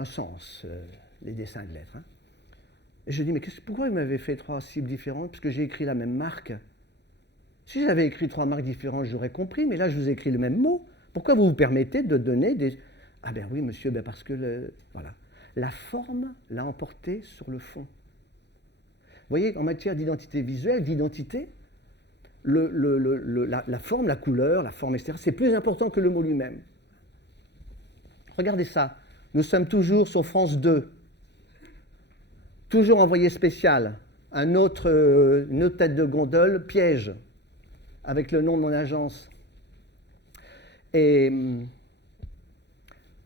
un sens, les dessins de lettres. Hein. Et je dis, mais pourquoi vous m'avez fait 3 cibles différentes? Parce que j'ai écrit la même marque. Si j'avais écrit 3 marques différentes, j'aurais compris, mais là, je vous ai écrit le même mot. Pourquoi vous vous permettez de donner des... Ah ben oui, monsieur, ben parce que voilà. La forme l'a emporté sur le fond. Vous voyez, en matière d'identité visuelle, d'identité, la forme, la couleur, la forme, etc., c'est plus important que le mot lui-même. Regardez ça. Nous sommes toujours sur France 2. Toujours envoyé spécial. Une autre tête de gondole, piège, avec le nom de mon agence. Et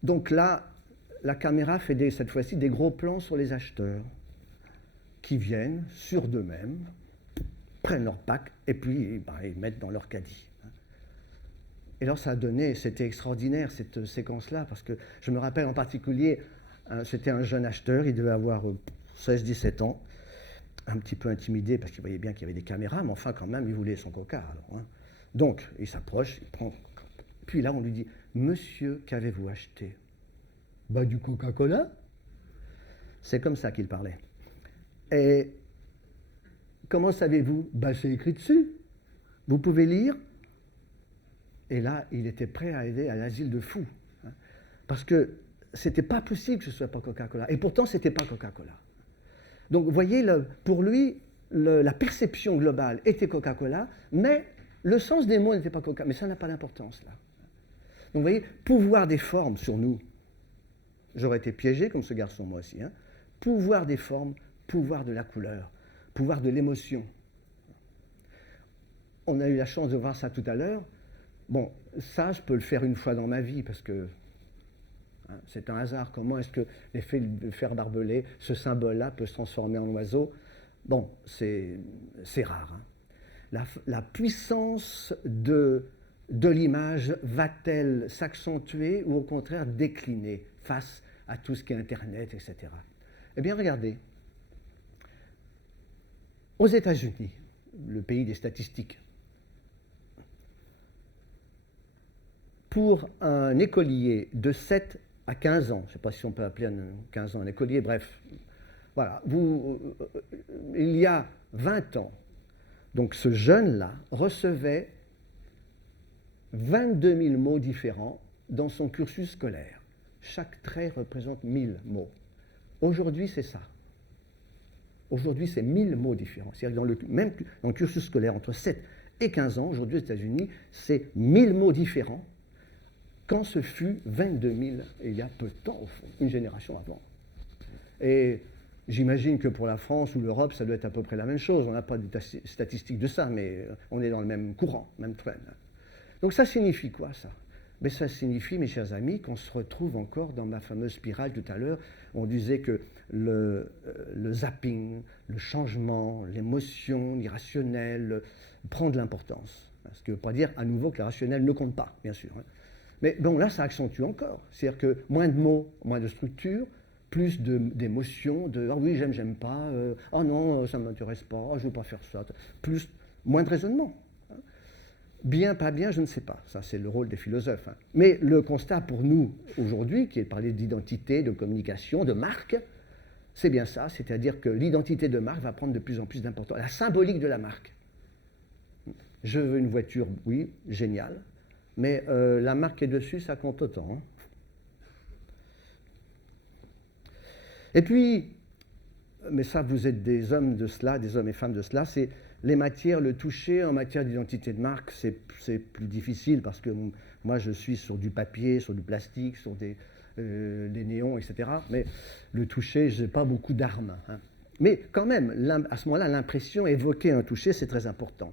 donc là, la caméra fait cette fois-ci des gros plans sur les acheteurs qui viennent, sûrs d'eux-mêmes, prennent leur pack et puis ils mettent dans leur caddie. Et alors ça a donné, c'était extraordinaire cette séquence-là, parce que je me rappelle en particulier, c'était un jeune acheteur, il devait avoir 16-17 ans, un petit peu intimidé parce qu'il voyait bien qu'il y avait des caméras, mais enfin quand même il voulait son coca. Alors, hein. Donc il s'approche, il prend, puis là on lui dit, monsieur, qu'avez-vous acheté? Bah du Coca-Cola. C'est comme ça qu'il parlait. Et comment savez-vous? Bah c'est écrit dessus. Vous pouvez lire. Et là, il était prêt à aller à l'asile de fous. Hein, parce que c'était pas possible que ce soit pas Coca-Cola. Et pourtant, c'était pas Coca-Cola. Donc, vous voyez, pour lui, la perception globale était Coca-Cola, mais le sens des mots n'était pas Coca. Mais ça n'a pas d'importance, là. Donc, vous voyez, pouvoir des formes sur nous. J'aurais été piégé comme ce garçon, moi aussi. Hein. Pouvoir des formes, pouvoir de la couleur, pouvoir de l'émotion. On a eu la chance de voir ça tout à l'heure. Bon, ça, je peux le faire une fois dans ma vie, parce que hein, c'est un hasard. Comment est-ce que l'effet de fer barbelé, ce symbole-là, peut se transformer en oiseau? Bon, c'est rare. Hein. La puissance de l'image va-t-elle s'accentuer ou au contraire décliner face à tout ce qui est Internet, etc. Eh bien, regardez. Aux États-Unis, le pays des statistiques, pour un écolier de 7 à 15 ans, je ne sais pas si on peut appeler 15 ans un écolier, bref, voilà, il y a 20 ans, donc ce jeune-là recevait 22 000 mots différents dans son cursus scolaire. Chaque trait représente 1000 mots. Aujourd'hui, c'est ça. Aujourd'hui, c'est 1000 mots différents. C'est-à-dire que même dans le cursus scolaire, entre 7 et 15 ans, aujourd'hui aux États-Unis, c'est 1000 mots différents, quand ce fut 22 000, il y a peu de temps, au fond, une génération avant. Et j'imagine que pour la France ou l'Europe, ça doit être à peu près la même chose. On n'a pas de statistiques de ça, mais on est dans le même courant, même trend. Donc ça signifie quoi, ça? Mais ça signifie, mes chers amis, qu'on se retrouve encore dans ma fameuse spirale tout à l'heure. On disait que le zapping, le changement, l'émotion, l'irrationnel prend de l'importance. Ce qui ne veut pas dire à nouveau que le rationnel ne compte pas, bien sûr. Hein. Mais bon, là, ça accentue encore. C'est-à-dire que moins de mots, moins de structure, plus d'émotions, de « ah oui, j'aime pas, ah non, ça ne m'intéresse pas, je ne veux pas faire ça », plus, moins de raisonnement. Hein. Bien, pas bien, je ne sais pas. Ça, c'est le rôle des philosophes. Hein. Mais le constat pour nous, aujourd'hui, qui est de parler d'identité, de communication, de marque, c'est bien ça, c'est-à-dire que l'identité de marque va prendre de plus en plus d'importance. La symbolique de la marque. Je veux une voiture, oui, géniale. Mais la marque qui est dessus, ça compte autant. Hein. Et puis, mais ça, vous êtes des hommes de cela, des hommes et femmes de cela, c'est les matières, le toucher en matière d'identité de marque, c'est plus difficile parce que moi, je suis sur du papier, sur du plastique, sur des néons, etc. Mais le toucher, je n'ai pas beaucoup d'armes. Hein. Mais quand même, à ce moment-là, l'impression, évoquer un toucher, c'est très important.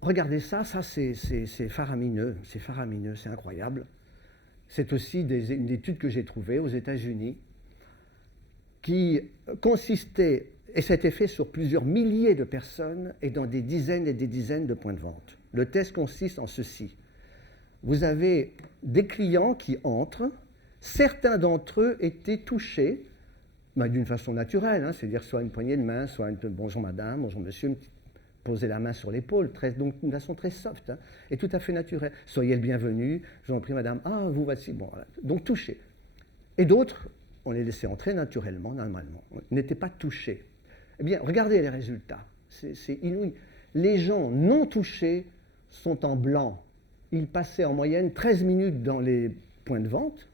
Regardez ça, c'est faramineux, c'est incroyable. C'est aussi une étude que j'ai trouvée aux États-Unis qui consistait, et c'était fait sur plusieurs milliers de personnes et dans des dizaines et des dizaines de points de vente. Le test consiste en ceci. Vous avez des clients qui entrent, certains d'entre eux étaient touchés d'une façon naturelle, hein, c'est-à-dire soit une poignée de main, soit une bonjour madame, bonjour monsieur, poser la main sur l'épaule, donc d'une façon très soft, hein, et tout à fait naturelle. Soyez le bienvenu, je vous en prie madame, ah vous voici, bon, voilà. Donc touché. Et d'autres, on les laissait entrer naturellement, normalement. On n'était pas touchés. Eh bien, regardez les résultats. C'est inouï. Les gens non touchés sont en blanc. Ils passaient en moyenne 13 minutes dans les points de vente,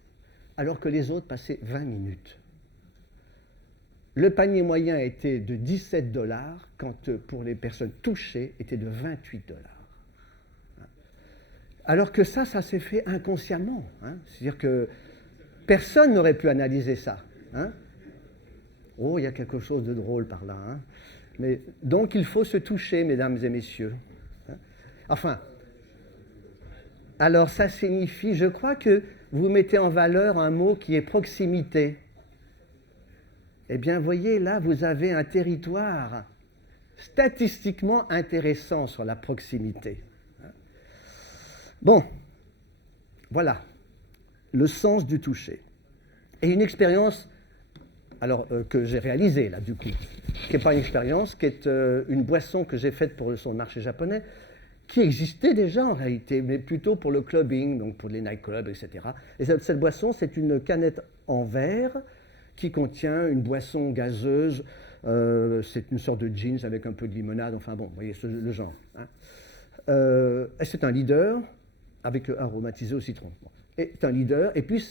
alors que les autres passaient 20 minutes. Le panier moyen était de 17 $, quand pour les personnes touchées, était de 28 $. Alors que ça s'est fait inconsciemment. Hein. C'est-à-dire que personne n'aurait pu analyser ça. Hein. Oh, il y a quelque chose de drôle par là. Hein. Mais, donc il faut se toucher, mesdames et messieurs. Hein. Enfin, alors ça signifie, je crois que vous mettez en valeur un mot qui est proximité. Eh bien, voyez, là, vous avez un territoire statistiquement intéressant sur la proximité. Bon, voilà, le sens du toucher. Et une expérience, alors, que j'ai réalisée, là, du coup, qui n'est pas une expérience, qui est une boisson que j'ai faite sur le marché japonais, qui existait déjà en réalité, mais plutôt pour le clubbing, donc pour les nightclubs, etc. Et cette boisson, c'est une canette en verre qui contient une boisson gazeuse, c'est une sorte de jeans avec un peu de limonade, enfin bon, vous voyez le genre. Hein. C'est un leader, avec aromatisé au citron. Bon. C'est un leader, et puis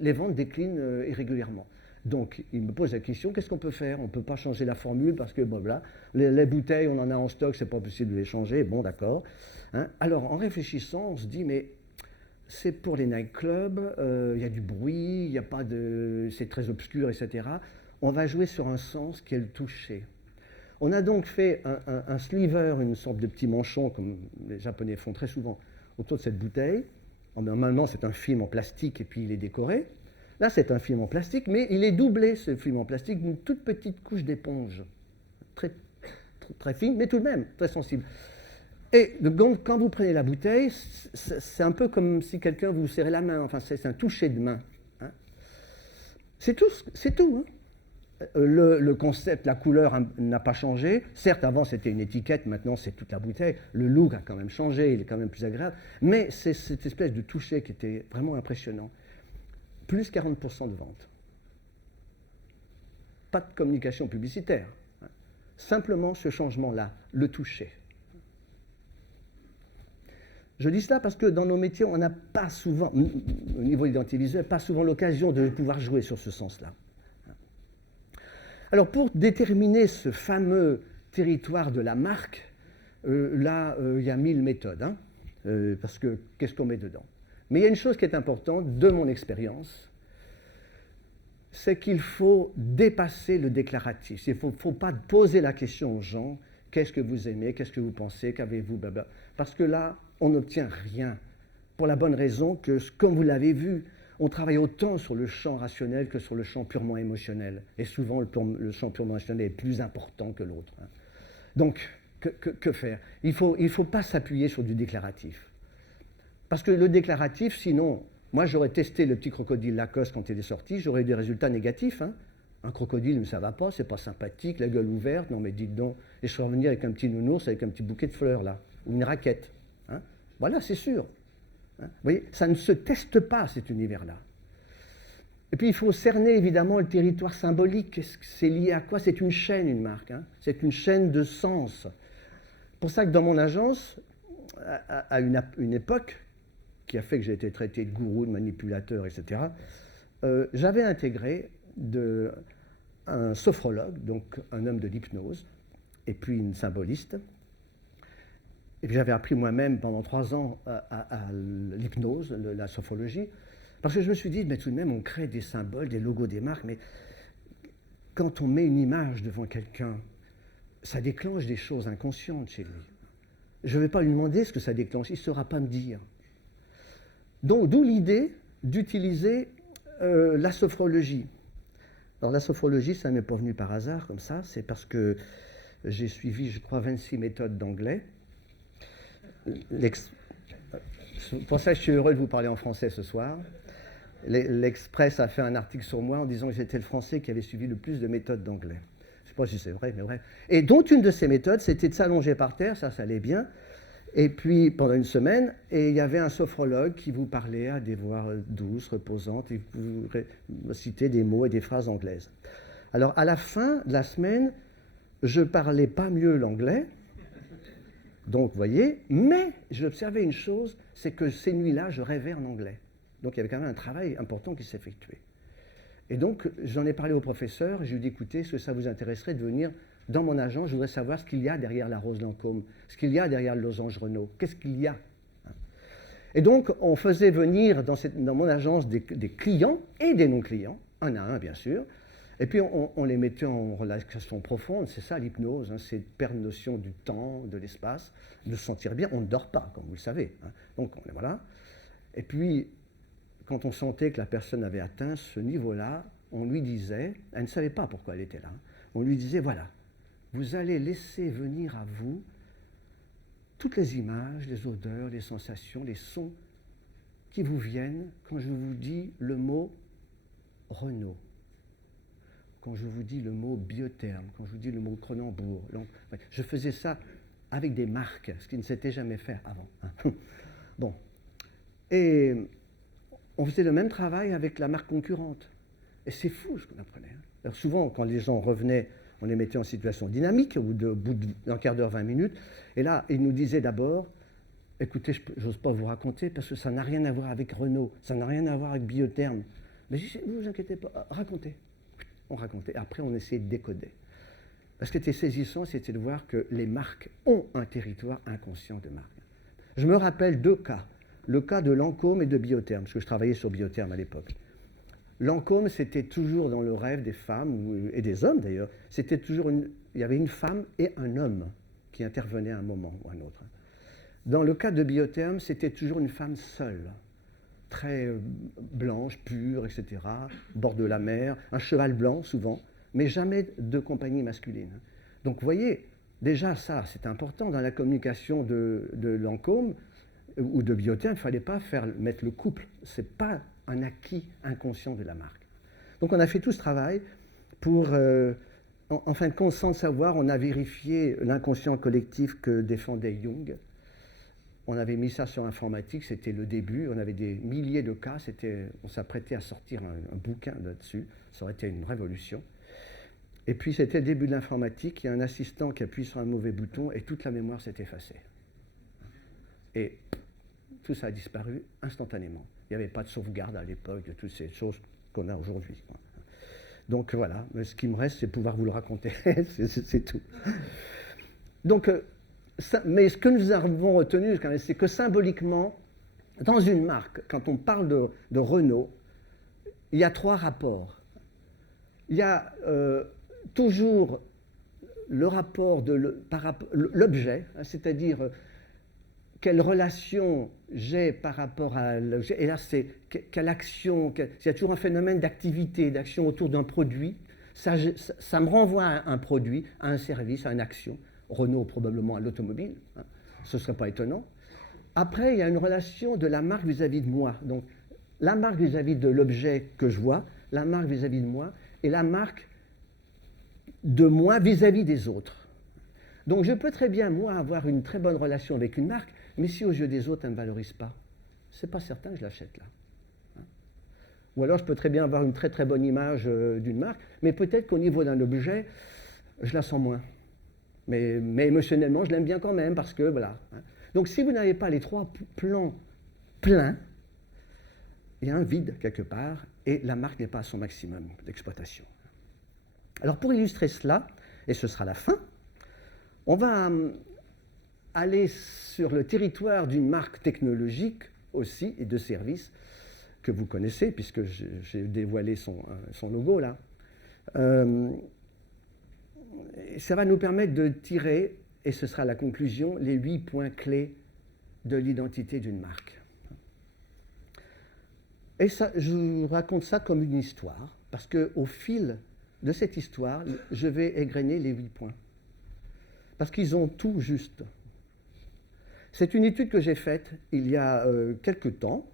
les ventes déclinent irrégulièrement. Donc, il me pose la question, qu'est-ce qu'on peut faire? On ne peut pas changer la formule parce que, bon, voilà, les bouteilles, on en a en stock, c'est pas possible de les changer. Bon, d'accord. Hein. Alors, en réfléchissant, on se dit, mais c'est pour les nightclubs, il y a du bruit, il y a pas de, c'est très obscur, etc. On va jouer sur un sens qui est le toucher. On a donc fait un sliver, une sorte de petit manchon, comme les Japonais font très souvent, autour de cette bouteille. Normalement, c'est un film en plastique et puis il est décoré. Là, c'est un film en plastique, mais il est doublé, ce film en plastique, d'une toute petite couche d'éponge. Très, très fine, mais tout de même très sensible. Et donc, quand vous prenez la bouteille, c'est un peu comme si quelqu'un vous serrait la main. Enfin, c'est un toucher de main. Hein. C'est tout. Hein. Le concept, la couleur n'a pas changé. Certes, avant, c'était une étiquette, maintenant, c'est toute la bouteille. Le look a quand même changé, il est quand même plus agréable. Mais c'est cette espèce de toucher qui était vraiment impressionnant. Plus 40% de vente. Pas de communication publicitaire. Hein. Simplement ce changement-là, le toucher. Je dis cela parce que dans nos métiers, on n'a pas souvent, au niveau d'identité visuelle, pas souvent l'occasion de pouvoir jouer sur ce sens-là. Alors, pour déterminer ce fameux territoire de la marque, là, il y a 1000 méthodes, hein, parce que qu'est-ce qu'on met dedans? Mais il y a une chose qui est importante de mon expérience, c'est qu'il faut dépasser le déclaratif. Il ne faut pas poser la question aux gens, qu'est-ce que vous aimez, qu'est-ce que vous pensez, qu'avez-vous, blabla. Parce que là, on n'obtient rien. Pour la bonne raison que, comme vous l'avez vu, on travaille autant sur le champ rationnel que sur le champ purement émotionnel. Et souvent, le champ purement émotionnel est plus important que l'autre. Hein. Donc, que faire? Il ne faut pas s'appuyer sur du déclaratif. Parce que le déclaratif, sinon, moi j'aurais testé le petit crocodile Lacoste quand il est sorti, j'aurais eu des résultats négatifs. Hein. Un crocodile, ça ne va pas, c'est pas sympathique, la gueule ouverte, non mais dites donc. Et je serais revenu avec un petit nounours, avec un petit bouquet de fleurs là, ou une raquette. Hein. Voilà, c'est sûr. Hein. Vous voyez, ça ne se teste pas, cet univers-là. Et puis il faut cerner évidemment le territoire symbolique. C'est lié à quoi? C'est une chaîne, une marque. Hein. C'est une chaîne de sens. C'est pour ça que dans mon agence, à une époque, qui a fait que j'ai été traité de gourou, de manipulateur, etc., j'avais intégré un sophrologue, donc un homme de l'hypnose, et puis une symboliste. Et puis j'avais appris moi-même pendant 3 ans à l'hypnose, la sophrologie, parce que je me suis dit, mais tout de même, on crée des symboles, des logos, des marques, mais quand on met une image devant quelqu'un, ça déclenche des choses inconscientes chez lui. Je ne vais pas lui demander ce que ça déclenche, il ne saura pas me dire. Donc, d'où l'idée d'utiliser la sophrologie. Alors, la sophrologie, ça ne m'est pas venu par hasard comme ça, c'est parce que j'ai suivi, je crois, 26 méthodes d'anglais. Pour ça, je suis heureux de vous parler en français ce soir. L'Express a fait un article sur moi en disant que j'étais le Français qui avait suivi le plus de méthodes d'anglais. Je ne sais pas si c'est vrai, mais bref. Et dont une de ces méthodes, c'était de s'allonger par terre, ça allait bien, Et puis, pendant une semaine, et il y avait un sophrologue qui vous parlait à des voix douces, reposantes, et vous citez des mots et des phrases anglaises. Alors, à la fin de la semaine, je parlais pas mieux l'anglais, donc, vous voyez, mais j'observais une chose, c'est que ces nuits-là, je rêvais en anglais. Donc, il y avait quand même un travail important qui s'effectuait. Et donc, j'en ai parlé au professeur, et je lui ai dit, écoutez, est-ce que ça vous intéresserait de venir dans mon agence? Je voudrais savoir ce qu'il y a derrière la rose Lancôme, ce qu'il y a derrière le losange Renault, qu'est-ce qu'il y a? Et donc, on faisait venir dans mon agence des clients et des non-clients, un à un, bien sûr, et puis on les mettait en relaxation profonde, c'est ça l'hypnose, hein, c'est perdre notion du temps, de l'espace, de se sentir bien. On ne dort pas, comme vous le savez. Hein. Donc, voilà. Et puis, quand on sentait que la personne avait atteint ce niveau-là, on lui disait, elle ne savait pas pourquoi elle était là, on lui disait, voilà, vous allez laisser venir à vous toutes les images, les odeurs, les sensations, les sons qui vous viennent quand je vous dis le mot Renault, quand je vous dis le mot biotherme, quand je vous dis le mot Cronenbourg. Je faisais ça avec des marques, ce qui ne s'était jamais fait avant. Hein. Bon. Et on faisait le même travail avec la marque concurrente. Et c'est fou ce qu'on apprenait. Hein. Alors souvent, quand les gens revenaient, on les mettait en situation dynamique, au bout d'un quart d'heure, 20 minutes. Et là, ils nous disaient d'abord, écoutez, je n'ose pas vous raconter parce que ça n'a rien à voir avec Renault, ça n'a rien à voir avec Biotherme. Mais je disais, ne vous inquiétez pas, racontez. On racontait. Après, on essayait de décoder. Ce qui était saisissant, c'était de voir que les marques ont un territoire inconscient de marque. Je me rappelle 2 cas. Le cas de Lancôme et de Biotherme, parce que je travaillais sur Biotherme à l'époque. Lancôme, c'était toujours dans le rêve des femmes, et des hommes d'ailleurs, c'était toujours il y avait une femme et un homme qui intervenaient à un moment ou à un autre. Dans le cas de Biotherme, c'était toujours une femme seule, très blanche, pure, etc., bord de la mer, un cheval blanc souvent, mais jamais de compagnie masculine. Donc vous voyez, déjà ça, c'est important dans la communication de Lancôme ou de Biotherme, il ne fallait pas mettre le couple, ce n'est pas un acquis inconscient de la marque. Donc on a fait tout ce travail pour, en fin de compte, sans le savoir, on a vérifié l'inconscient collectif que défendait Jung. On avait mis ça sur l'informatique, c'était le début, on avait des milliers de cas, on s'apprêtait à sortir un bouquin là-dessus, ça aurait été une révolution. Et puis c'était le début de l'informatique, il y a un assistant qui appuie sur un mauvais bouton et toute la mémoire s'est effacée. Et tout ça a disparu instantanément. Il n'y avait pas de sauvegarde à l'époque de toutes ces choses qu'on a aujourd'hui. Donc voilà, mais ce qui me reste, c'est pouvoir vous le raconter, c'est tout. Donc, mais ce que nous avons retenu, c'est que symboliquement, dans une marque, quand on parle de Renault, il y a 3 rapports. Il y a toujours le rapport de l'objet, hein, c'est-à-dire quelle relation j'ai par rapport à l'objet. Et là, c'est quelle action, il y a toujours un phénomène d'activité, d'action autour d'un produit. Ça me renvoie à un produit, à un service, à une action. Renault, probablement à l'automobile, hein, ce ne serait pas étonnant. Après, il y a une relation de la marque vis-à-vis de moi. Donc, la marque vis-à-vis de l'objet que je vois, la marque vis-à-vis de moi, et la marque de moi vis-à-vis des autres. Donc, je peux très bien, moi, avoir une très bonne relation avec une marque, mais si aux yeux des autres, elle ne me valorise pas, ce n'est pas certain que je l'achète là. Hein. Ou alors, je peux très bien avoir une très très bonne image d'une marque, mais peut-être qu'au niveau d'un objet, je la sens moins. Mais émotionnellement, je l'aime bien quand même, parce que voilà. Hein. Donc, si vous n'avez pas les 3 plans pleins, il y a un vide quelque part, et la marque n'est pas à son maximum d'exploitation. Alors, pour illustrer cela, et ce sera la fin, on va aller sur le territoire d'une marque technologique aussi, et de services, que vous connaissez, puisque j'ai dévoilé son logo là. Ça va nous permettre de tirer, et ce sera la conclusion, les 8 points clés de l'identité d'une marque. Et ça, je vous raconte ça comme une histoire, parce qu'au fil de cette histoire, je vais égrener les 8 points. Parce qu'ils ont tout juste. C'est une étude que j'ai faite il y a quelque temps,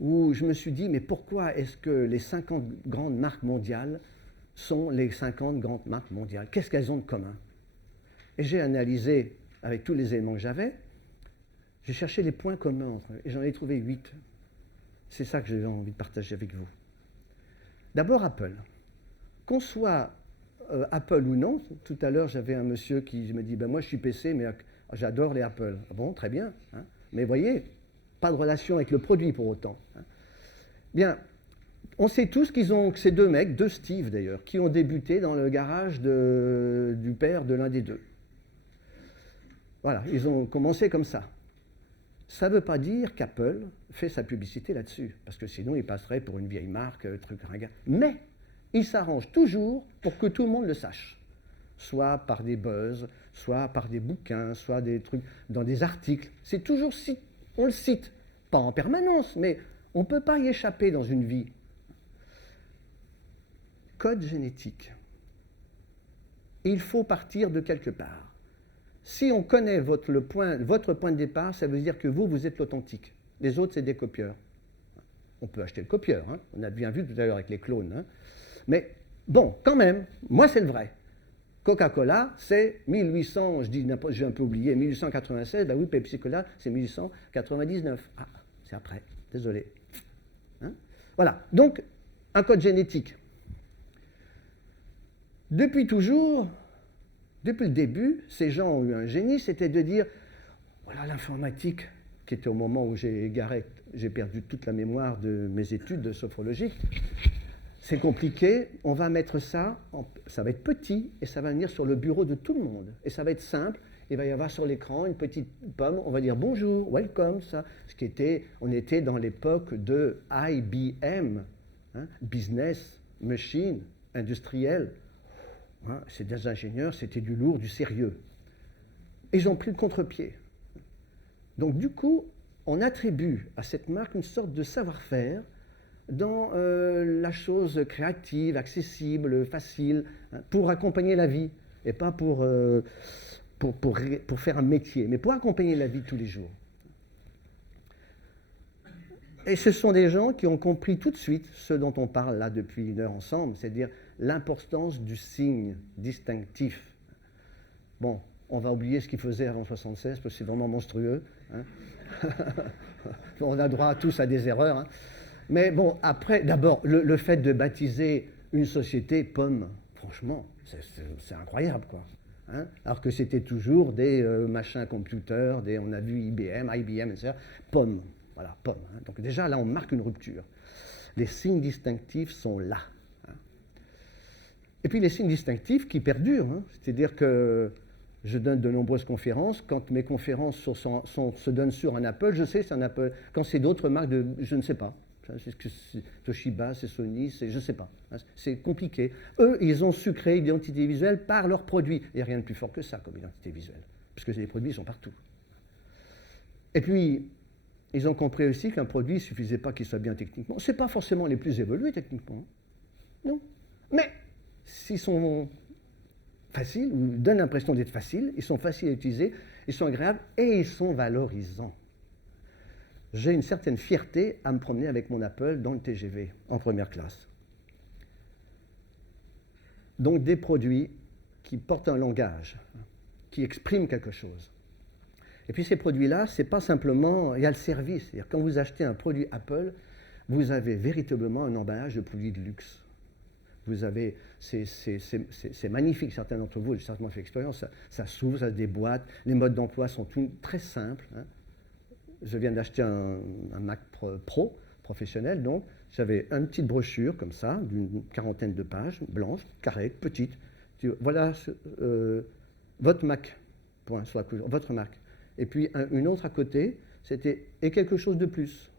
où je me suis dit, mais pourquoi est-ce que les 50 grandes marques mondiales sont les 50 grandes marques mondiales? Qu'est-ce qu'elles ont de commun? Et j'ai analysé avec tous les éléments que j'avais, J'ai cherché les points communs entre eux et j'en ai trouvé 8. C'est ça que j'ai envie de partager avec vous. D'abord Apple. Qu'on soit Apple ou non, tout à l'heure j'avais un monsieur qui me dit ben, moi je suis PC mais j'adore les Apple. Ah bon, très bien. Hein, mais voyez, pas de relation avec le produit pour autant. Hein. Bien, on sait tous qu'ils ont, que ces deux mecs, deux Steve d'ailleurs, qui ont débuté dans le garage du père de l'un des deux. Voilà, ils ont commencé comme ça. Ça ne veut pas dire qu'Apple fait sa publicité là-dessus, parce que sinon il passerait pour une vieille marque, truc ringard. Mais il s'arrange toujours pour que tout le monde le sache, soit par des buzz, soit par des bouquins, soit des trucs dans des articles. C'est toujours on le cite, pas en permanence, mais on ne peut pas y échapper dans une vie. Code génétique. Il faut partir de quelque part. Si on connaît votre point de départ, ça veut dire que vous êtes l'authentique. Les autres, c'est des copieurs. On peut acheter le copieur, hein. On a bien vu tout à l'heure avec les clones. Hein. Mais bon, quand même, moi, c'est le vrai. Coca-Cola, c'est 1800, j'ai un peu oublié, 1896, ben oui, Pepsi-Cola, c'est 1899. Ah, c'est après, désolé. Hein. Voilà, donc, un code génétique. Depuis toujours, depuis le début, ces gens ont eu un génie, c'était de dire, voilà l'informatique, qui était au moment où j'ai perdu toute la mémoire de mes études de sophrologie, c'est compliqué, on va mettre ça, ça va être petit, et ça va venir sur le bureau de tout le monde. Et ça va être simple, il va y avoir sur l'écran une petite pomme, on va dire bonjour, welcome, ça. On était dans l'époque de IBM, hein, business, machine, industriel. Hein, c'est des ingénieurs, c'était du lourd, du sérieux. Et ils ont pris le contre-pied. Donc du coup, on attribue à cette marque une sorte de savoir-faire dans la chose créative, accessible, facile, hein, pour accompagner la vie, et pas pour faire un métier, mais pour accompagner la vie de tous les jours. Et ce sont des gens qui ont compris tout de suite ce dont on parle là depuis une heure ensemble, c'est-à-dire l'importance du signe distinctif. Bon, on va oublier ce qu'ils faisaient avant 1976, parce que c'est vraiment monstrueux. Hein. On a droit tous à des erreurs. Hein. Mais bon, après, d'abord, le fait de baptiser une société Pomme, franchement, c'est incroyable, quoi. Hein. Alors que c'était toujours des machins computers, on a vu IBM, etc. Pomme, voilà, Pomme. Hein. Donc déjà, là, on marque une rupture. Les signes distinctifs sont là. Hein. Et puis les signes distinctifs qui perdurent, hein. C'est-à-dire que je donne de nombreuses conférences. Quand mes conférences se donnent sur un Apple, je sais que c'est un Apple. Quand c'est d'autres marques, je ne sais pas. C'est Toshiba, c'est Sony, je ne sais pas. C'est compliqué. Eux, ils ont su créer l'identité visuelle par leurs produits. Il n'y a rien de plus fort que ça comme identité visuelle, parce que les produits sont partout. Et puis, ils ont compris aussi qu'un produit, il ne suffisait pas qu'il soit bien techniquement. Ce n'est pas forcément les plus évolués techniquement. Non. Mais s'ils sont faciles, ou donnent l'impression d'être faciles, ils sont faciles à utiliser, ils sont agréables et ils sont valorisants. J'ai une certaine fierté à me promener avec mon Apple dans le TGV, en première classe. Donc des produits qui portent un langage, qui expriment quelque chose. Et puis ces produits-là, ce n'est pas simplement, il y a le service. C'est-à-dire quand vous achetez un produit Apple, vous avez véritablement un emballage de produits de luxe. Vous avez, c'est magnifique, certains d'entre vous, j'ai certainement fait l'expérience, ça s'ouvre, ça se déboîte, les modes d'emploi sont très simples. Hein. Je viens d'acheter un Mac Pro professionnel, donc j'avais une petite brochure comme ça, d'une quarantaine de pages, blanche, carrée, petite. Voilà votre Mac, point, sur la couverture, votre Mac. Et puis une autre à côté, c'était et quelque chose de plus.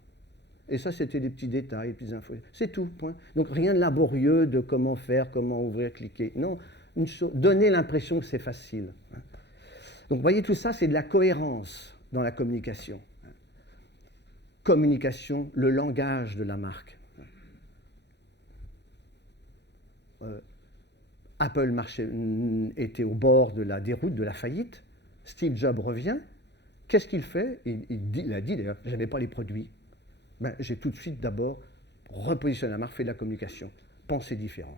Et ça, c'était des petits détails, des petites infos. C'est tout, point. Donc rien de laborieux de comment faire, comment ouvrir, cliquer. Non, donner l'impression que c'est facile. Donc vous voyez, tout ça, c'est de la cohérence dans la communication. Communication, le langage de la marque. Apple était au bord de la déroute, de la faillite. Steve Jobs revient. Qu'est-ce qu'il fait? Il a dit d'ailleurs, je n'avais pas les produits. Ben, j'ai tout de suite d'abord repositionné la marque, fait de la communication. Pensez différent.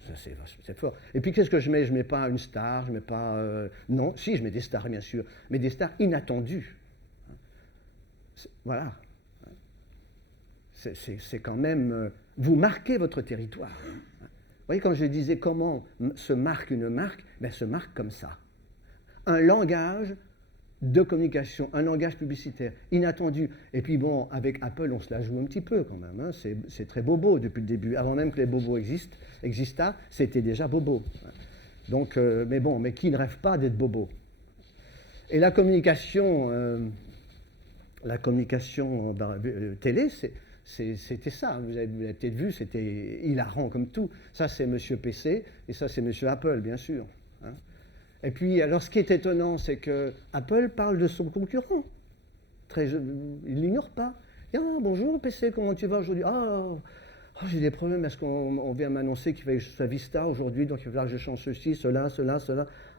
Ça, c'est fort. Et puis qu'est-ce que je mets? Je ne mets pas une star, je ne mets pas... non, si, je mets des stars, bien sûr, mais des stars inattendues. Voilà. C'est quand même... vous marquez votre territoire. Vous voyez, quand je disais comment se marque une marque, ben, se marque comme ça. Un langage de communication, un langage publicitaire inattendu. Et puis bon, avec Apple, on se la joue un petit peu quand même. Hein. C'est très bobo depuis le début. Avant même que les bobos existassent, c'était déjà bobo. Donc, mais bon, mais qui ne rêve pas d'être bobo? Et la communication télé, c'était ça. Vous avez peut-être vu, c'était hilarant comme tout. Ça, c'est Monsieur PC et ça, c'est Monsieur Apple, bien sûr. Hein. Et puis, alors, ce qui est étonnant, c'est que Apple parle de son concurrent. Il ne l'ignore pas. Ah, bonjour PC, comment tu vas aujourd'hui? J'ai des problèmes, est-ce qu'on vient m'annoncer qu'il fallait que je sois Vista aujourd'hui, donc il va falloir que je change ceci, cela.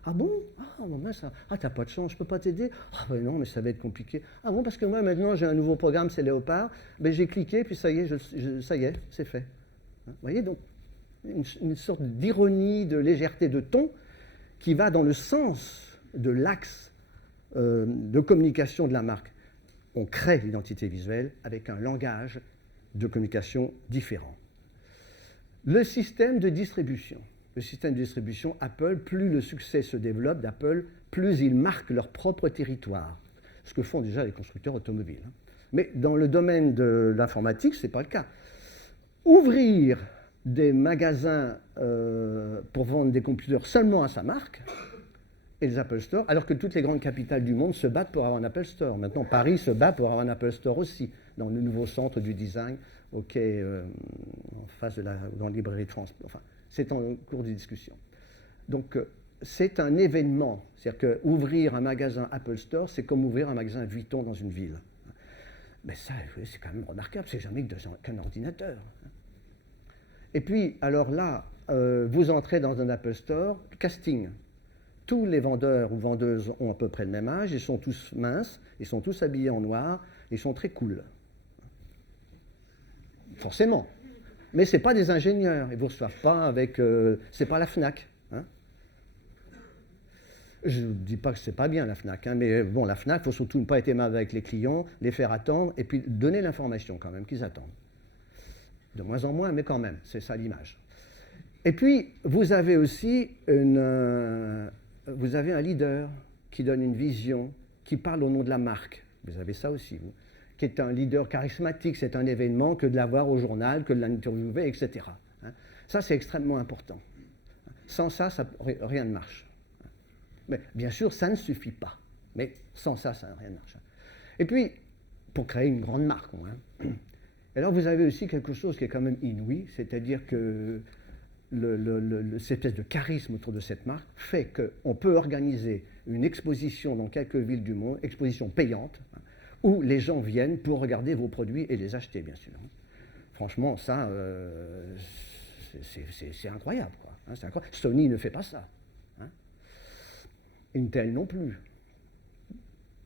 Ah bon? Ah, mince, t'as pas de chance, je peux pas t'aider? Ah ben non, mais ça va être compliqué. Ah bon, parce que moi maintenant j'ai un nouveau programme, c'est Léopard, ben j'ai cliqué, puis ça y est, c'est fait. Vous voyez, donc une sorte d'ironie, de légèreté de ton qui va dans le sens de l'axe de communication de la marque. On crée l'identité visuelle avec un langage de communication différent. Le système de distribution. Le système de distribution Apple, plus le succès se développe d'Apple, plus ils marquent leur propre territoire. Ce que font déjà les constructeurs automobiles. Mais dans le domaine de l'informatique, ce n'est pas le cas. Ouvrir des magasins pour vendre des computers seulement à sa marque, et les Apple Store, alors que toutes les grandes capitales du monde se battent pour avoir un Apple Store. Maintenant, Paris se bat pour avoir un Apple Store aussi, dans le nouveau centre du design, en face de dans la librairie de France. Enfin, c'est en cours de discussion. Donc, c'est un événement. C'est-à-dire qu'ouvrir un magasin Apple Store, c'est comme ouvrir un magasin Vuitton dans une ville. Mais ça, c'est quand même remarquable, c'est jamais qu'un ordinateur. Et puis, alors là, vous entrez dans un Apple Store, casting. Tous les vendeurs ou vendeuses ont à peu près le même âge, ils sont tous minces, ils sont tous habillés en noir, ils sont très cool. Forcément. Mais ce n'est pas des ingénieurs, ils ne vous reçoivent pas avec... c'est pas la FNAC. Hein. Je ne dis pas que ce n'est pas bien la FNAC, hein, mais bon, la FNAC, il faut surtout ne pas être aimable avec les clients, les faire attendre, et puis donner l'information quand même qu'ils attendent. De moins en moins, mais quand même, c'est ça l'image. Et puis, vous avez aussi vous avez un leader qui donne une vision, qui parle au nom de la marque. Vous avez ça aussi, vous. Qui est un leader charismatique. C'est un événement que de l'avoir au journal, que de l'interviewer, etc. Ça, c'est extrêmement important. Sans ça, rien ne marche. Mais bien sûr, ça ne suffit pas. Mais sans ça, rien ne marche. Et puis, pour créer une grande marque. Alors, vous avez aussi quelque chose qui est quand même inouï, c'est-à-dire que cette espèce de charisme autour de cette marque fait qu'on peut organiser une exposition dans quelques villes du monde, exposition payante, où les gens viennent pour regarder vos produits et les acheter, bien sûr. Franchement, ça, c'est incroyable, quoi. C'est incroyable. Sony ne fait pas ça. Intel non plus.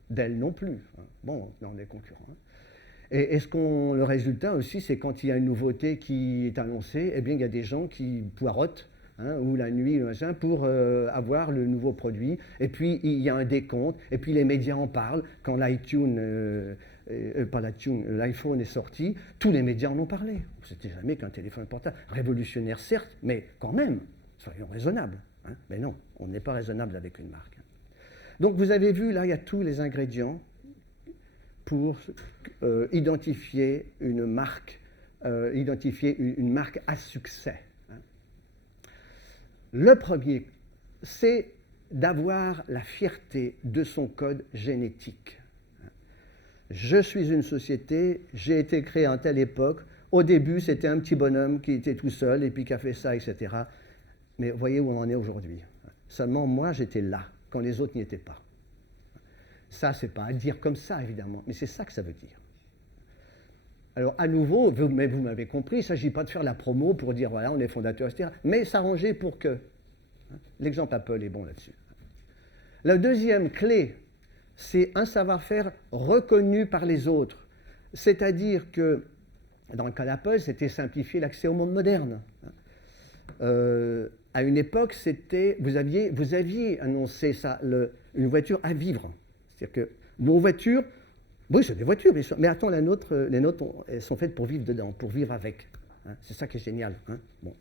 Dell non plus. Bon, là, on est concurrents. Et le résultat aussi, c'est quand il y a une nouveauté qui est annoncée, eh bien, il y a des gens qui poireautent, ou la nuit, machin, pour avoir le nouveau produit. Et puis, il y a un décompte, et puis les médias en parlent. Quand l'iPhone est sorti, tous les médias en ont parlé. C'était jamais qu'un téléphone portable. Révolutionnaire, certes, mais quand même, soyons raisonnables. Mais non, on n'est pas raisonnable avec une marque. Donc, vous avez vu, là, il y a tous les ingrédients pour identifier une marque à succès. Le premier, c'est d'avoir la fierté de son code génétique. Je suis une société, j'ai été créé à telle époque, au début c'était un petit bonhomme qui était tout seul et puis qui a fait ça, etc. Mais voyez où on en est aujourd'hui. Seulement moi j'étais là, quand les autres n'y étaient pas. Ça, ce n'est pas à dire comme ça, évidemment, mais c'est ça que ça veut dire. Alors, à nouveau, vous m'avez compris, il ne s'agit pas de faire la promo pour dire, voilà, on est fondateur, etc., mais s'arranger pour que. L'exemple Apple est bon là-dessus. La deuxième clé, c'est un savoir-faire reconnu par les autres. C'est-à-dire que, dans le cas d'Apple, c'était simplifier l'accès au monde moderne. À une époque, vous aviez annoncé ça, une voiture à vivre. C'est-à-dire que nos voitures Oui, c'est des voitures, bien sûr. Mais attends, les nôtres, elles sont faites pour vivre dedans, pour vivre avec. Hein. C'est ça qui est génial. Hein. Bon.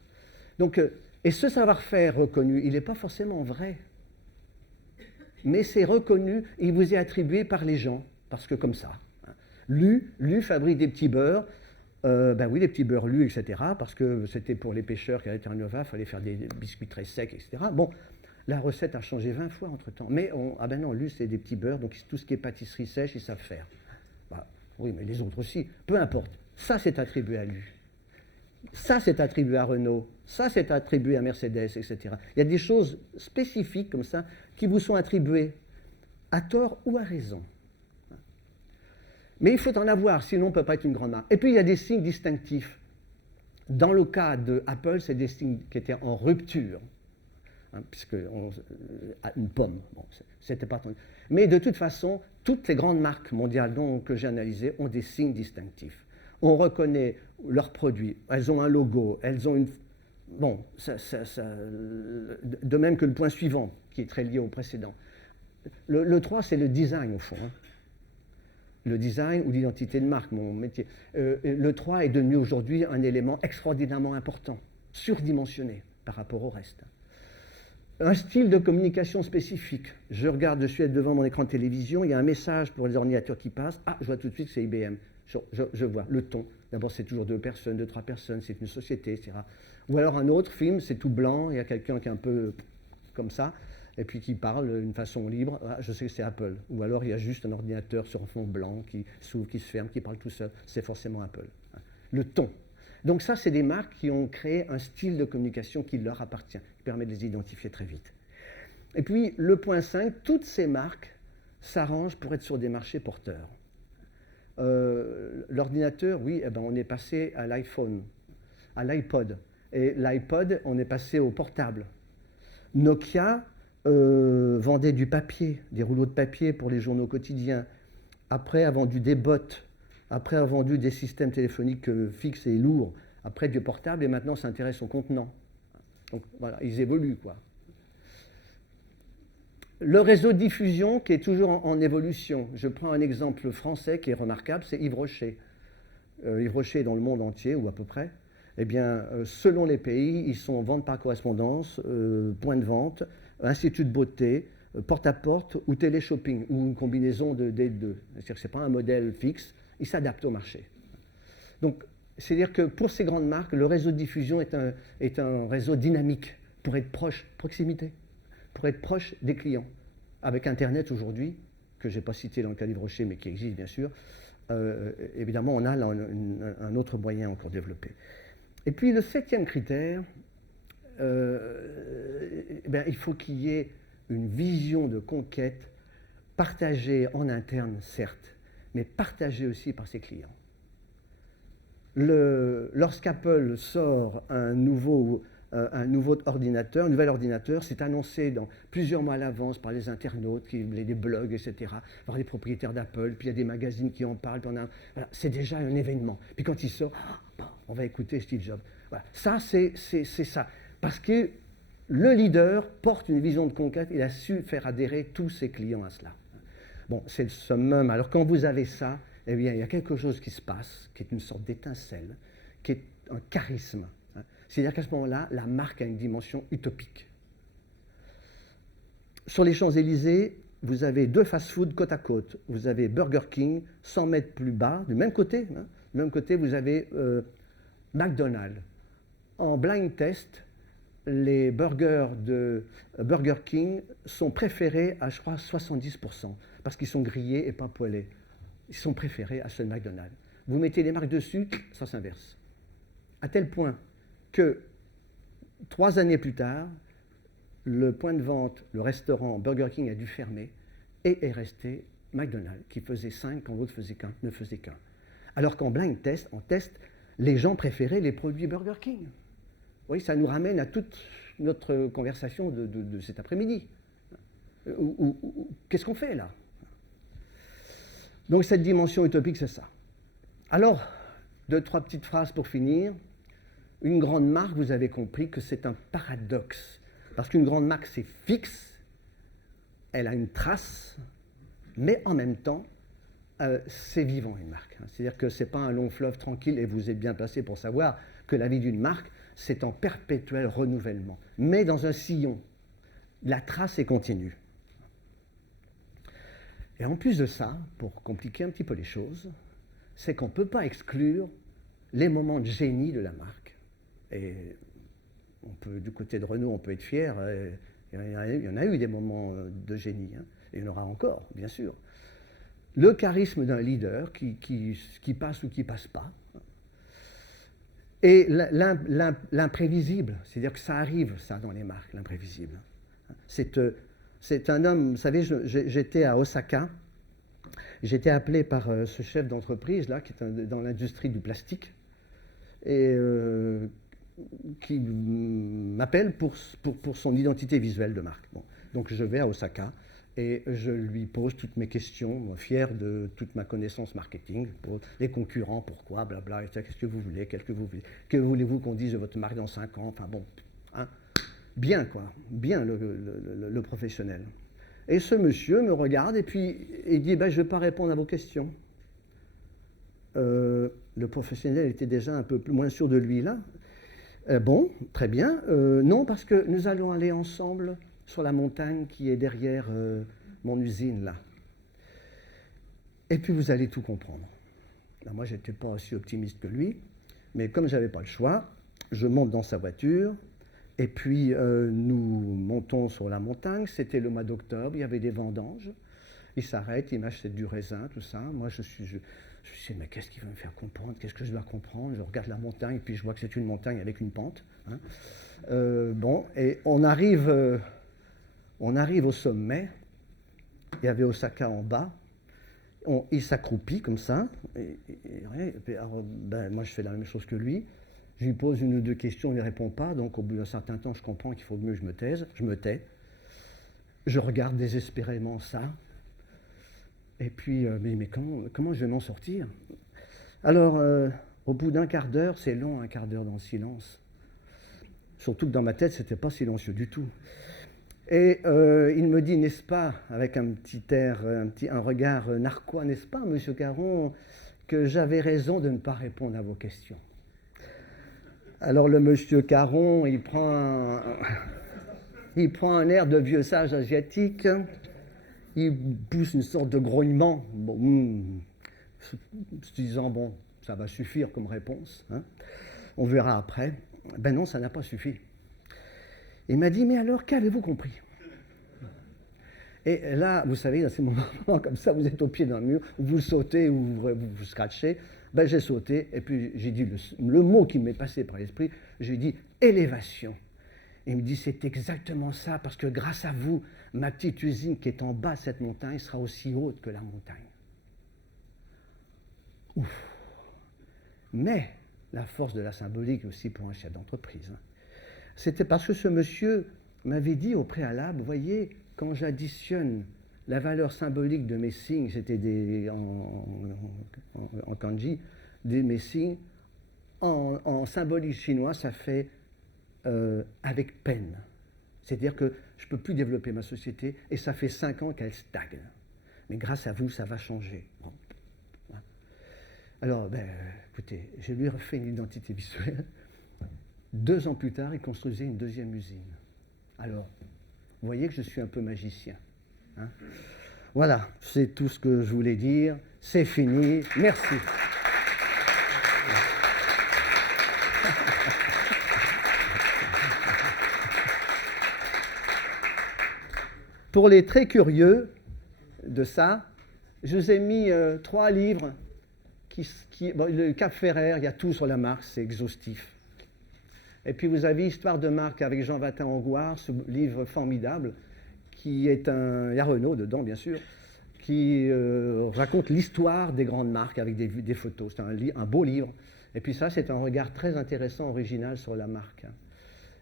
Donc, et ce savoir-faire reconnu, il n'est pas forcément vrai. Mais c'est reconnu, il vous est attribué par les gens, parce que comme ça. Hein. Lu fabrique des petits beurres, ben oui, des petits beurres lus, etc., parce que c'était pour les pêcheurs qui allaient à Nova, il fallait faire des biscuits très secs, etc. Bon, la recette a changé 20 fois entre-temps. Mais, ah ben non, Lu, c'est des petits beurres, donc tout ce qui est pâtisserie sèche, ils savent faire. Bah, oui, mais les autres aussi, peu importe. Ça, c'est attribué à Lu. Ça, c'est attribué à Renault. Ça, c'est attribué à Mercedes, etc. Il y a des choses spécifiques comme ça qui vous sont attribuées à tort ou à raison. Mais il faut en avoir, sinon on ne peut pas être une grande marque. Et puis, il y a des signes distinctifs. Dans le cas d'Apple, c'est des signes qui étaient en rupture. Hein, puisque une pomme, bon, c'était pas tant... Mais de toute façon, toutes les grandes marques mondiales que j'ai analysées ont des signes distinctifs. On reconnaît leurs produits, elles ont un logo, elles ont une... Bon, de même que le point suivant, qui est très lié au précédent. Le 3, c'est le design, au fond. Hein. Le design ou l'identité de marque, mon métier. Le 3 est devenu aujourd'hui un élément extraordinairement important, surdimensionné par rapport au reste. Un style de communication spécifique. Je suis devant mon écran de télévision, il y a un message pour les ordinateurs qui passent. Ah, je vois tout de suite que c'est IBM. Je vois le ton. D'abord, c'est toujours 2 personnes, 2, 3 personnes, c'est une société, etc. Ou alors un autre film, c'est tout blanc, il y a quelqu'un qui est un peu comme ça, et puis qui parle d'une façon libre. Ah, je sais que c'est Apple. Ou alors il y a juste un ordinateur sur un fond blanc qui s'ouvre, qui se ferme, qui parle tout seul. C'est forcément Apple. Le ton. Donc ça, c'est des marques qui ont créé un style de communication qui leur appartient, qui permet de les identifier très vite. Et puis, le point 5, toutes ces marques s'arrangent pour être sur des marchés porteurs. L'ordinateur, oui, eh ben, on est passé à l'iPhone, à l'iPod. Et l'iPod, on est passé au portable. Nokia vendait du papier, des rouleaux de papier pour les journaux quotidiens. Après, a vendu des bottes. Après, a vendu des systèmes téléphoniques fixes et lourds. Après, du portable, et maintenant s'intéresse aux contenants. Donc voilà, ils évoluent, quoi. Le réseau de diffusion qui est toujours en évolution. Je prends un exemple français qui est remarquable, c'est Yves Rocher. Yves Rocher est dans le monde entier, ou à peu près. Eh bien, selon les pays, ils sont vente par correspondance, point de vente, institut de beauté, porte-à-porte ou télé-shopping, ou une combinaison des deux. C'est-à-dire que ce n'est pas un modèle fixe, il s'adapte au marché. Donc, c'est-à-dire que pour ces grandes marques, le réseau de diffusion est un réseau dynamique pour être proche, proximité, pour être proche des clients. Avec Internet aujourd'hui, que je n'ai pas cité dans le cas d'Yves Rocher, mais qui existe bien sûr, évidemment, on a là un autre moyen encore développé. Et puis le 7e critère, il faut qu'il y ait une vision de conquête partagée en interne, certes, mais partagée aussi par ses clients. Lorsqu'Apple sort un nouveau ordinateur, un nouvel ordinateur, c'est annoncé dans plusieurs mois à l'avance par les internautes, des blogs, etc., par les propriétaires d'Apple, puis il y a des magazines qui en parlent. Voilà, c'est déjà un événement. Puis quand il sort, on va écouter Steve Jobs. Voilà. Ça, c'est ça. Parce que le leader porte une vision de conquête, il a su faire adhérer tous ses clients à cela. Bon, c'est le summum. Alors quand vous avez ça, eh bien, il y a quelque chose qui se passe, qui est une sorte d'étincelle, qui est un charisme. C'est-à-dire qu'à ce moment-là, la marque a une dimension utopique. Sur les Champs-Élysées, vous avez 2 fast-food côte à côte. Vous avez Burger King, 100 mètres plus bas, du même côté. Hein, du même côté, vous avez McDonald's. En blind test, les burgers de Burger King sont préférés à, je crois, 70%, parce qu'ils sont grillés et pas poêlés. Ils sont préférés à ceux de McDonald's. Vous mettez les marques dessus, ça s'inverse. À tel point que 3 années plus tard, le point de vente, le restaurant Burger King a dû fermer et est resté McDonald's, qui faisait 5 quand l'autre ne faisait qu'un. Alors qu'en blind test, en test, les gens préféraient les produits Burger King. Oui, ça nous ramène à toute notre conversation de cet après-midi. Qu'est-ce qu'on fait là? Donc cette dimension utopique, c'est ça. Alors, 2, 3 petites phrases pour finir. Une grande marque, vous avez compris que c'est un paradoxe. Parce qu'une grande marque, c'est fixe, elle a une trace, mais en même temps, c'est vivant une marque. C'est-à-dire que ce n'est pas un long fleuve tranquille et vous êtes bien placé pour savoir que la vie d'une marque, c'est en perpétuel renouvellement. Mais dans un sillon, la trace est continue. Et en plus de ça, pour compliquer un petit peu les choses, c'est qu'on ne peut pas exclure les moments de génie de la marque. Et du côté de Renault, on peut être fier. Il y en a eu des moments de génie. Et il y en aura encore, bien sûr. Le charisme d'un leader qui passe ou qui ne passe pas. Et l'imprévisible, c'est-à-dire que ça arrive, ça, dans les marques, l'imprévisible. C'est un homme, vous savez, j'étais à Osaka, j'étais appelé par ce chef d'entreprise, là, qui est dans l'industrie du plastique, et qui m'appelle pour son identité visuelle de marque. Bon. Donc je vais à Osaka, et je lui pose toutes mes questions, fier de toute ma connaissance marketing, pour les concurrents, pourquoi, blabla, qu'est-ce que vous voulez, que voulez-vous qu'on dise de votre marque dans 5 ans, enfin bon, hein, bien quoi, bien le professionnel. Et ce monsieur me regarde et puis il dit, ben, je ne vais pas répondre à vos questions. Le professionnel était déjà un peu moins sûr de lui là. Bon, très bien, non, parce que nous allons aller ensemble sur la montagne qui est derrière mon usine, là. Et puis vous allez tout comprendre. Là, moi, je n'étais pas aussi optimiste que lui, mais comme je n'avais pas le choix, je monte dans sa voiture, et puis nous montons sur la montagne. C'était le mois d'octobre, il y avait des vendanges. Il s'arrête, il m'achète du raisin, tout ça. Moi, je dis, mais qu'est-ce qu'il va me faire comprendre? Qu'est-ce que je dois comprendre? Je regarde la montagne, et puis je vois que c'est une montagne avec une pente. Hein. Bon, et on arrive au sommet. Il y avait Osaka en bas. Il s'accroupit comme ça. Alors, ben, moi, je fais la même chose que lui. Je lui pose une ou deux questions, il ne répond pas. Donc, au bout d'un certain temps, je comprends qu'il faut mieux que je me taise. Je me tais. Je regarde désespérément ça. Et puis, mais comment je vais m'en sortir? Alors, au bout d'un quart d'heure, c'est long, un quart d'heure dans le silence. Surtout que dans ma tête, ce n'était pas silencieux du tout. Et il me dit, n'est-ce pas, avec un petit air, un regard narquois, n'est-ce pas, monsieur Caron, que j'avais raison de ne pas répondre à vos questions? Alors le monsieur Caron, il prend un air de vieux sage asiatique, il pousse une sorte de grognement, bon, se disant, bon, ça va suffire comme réponse, hein, on verra après. Ben non, ça n'a pas suffi. Il m'a dit, mais alors, qu'avez-vous compris? Et là, vous savez, dans ces moments comme ça, vous êtes au pied d'un mur, vous sautez ou vous scratchez. Ben, j'ai sauté, et puis j'ai dit le mot qui m'est passé par l'esprit, j'ai dit élévation. Et il me dit, c'est exactement ça, parce que grâce à vous, ma petite usine qui est en bas de cette montagne sera aussi haute que la montagne. Ouf. Mais la force de la symbolique aussi pour un chef d'entreprise. Hein. C'était parce que ce monsieur m'avait dit au préalable, vous voyez, quand j'additionne la valeur symbolique de mes signes, c'était en kanji, mes signes, en symbolique chinois, ça fait avec peine. C'est-à-dire que je ne peux plus développer ma société et ça fait 5 ans qu'elle stagne. Mais grâce à vous, ça va changer. Bon. Alors, ben, écoutez, je lui ai refait une identité visuelle. 2 ans plus tard, il construisait une deuxième usine. Alors, vous voyez que je suis un peu magicien. Hein? Voilà, c'est tout ce que je voulais dire. C'est fini. Merci. Pour les très curieux de ça, je vous ai mis 3 livres. Bon, le Cap Ferrer, il y a tout sur la marque, c'est exhaustif. Et puis vous avez Histoire de marque avec Jean Vatin-Angoire, ce livre formidable, qui est il y a Renault dedans, bien sûr, qui raconte l'histoire des grandes marques avec des photos. C'est un beau livre. Et puis ça, c'est un regard très intéressant, original sur la marque.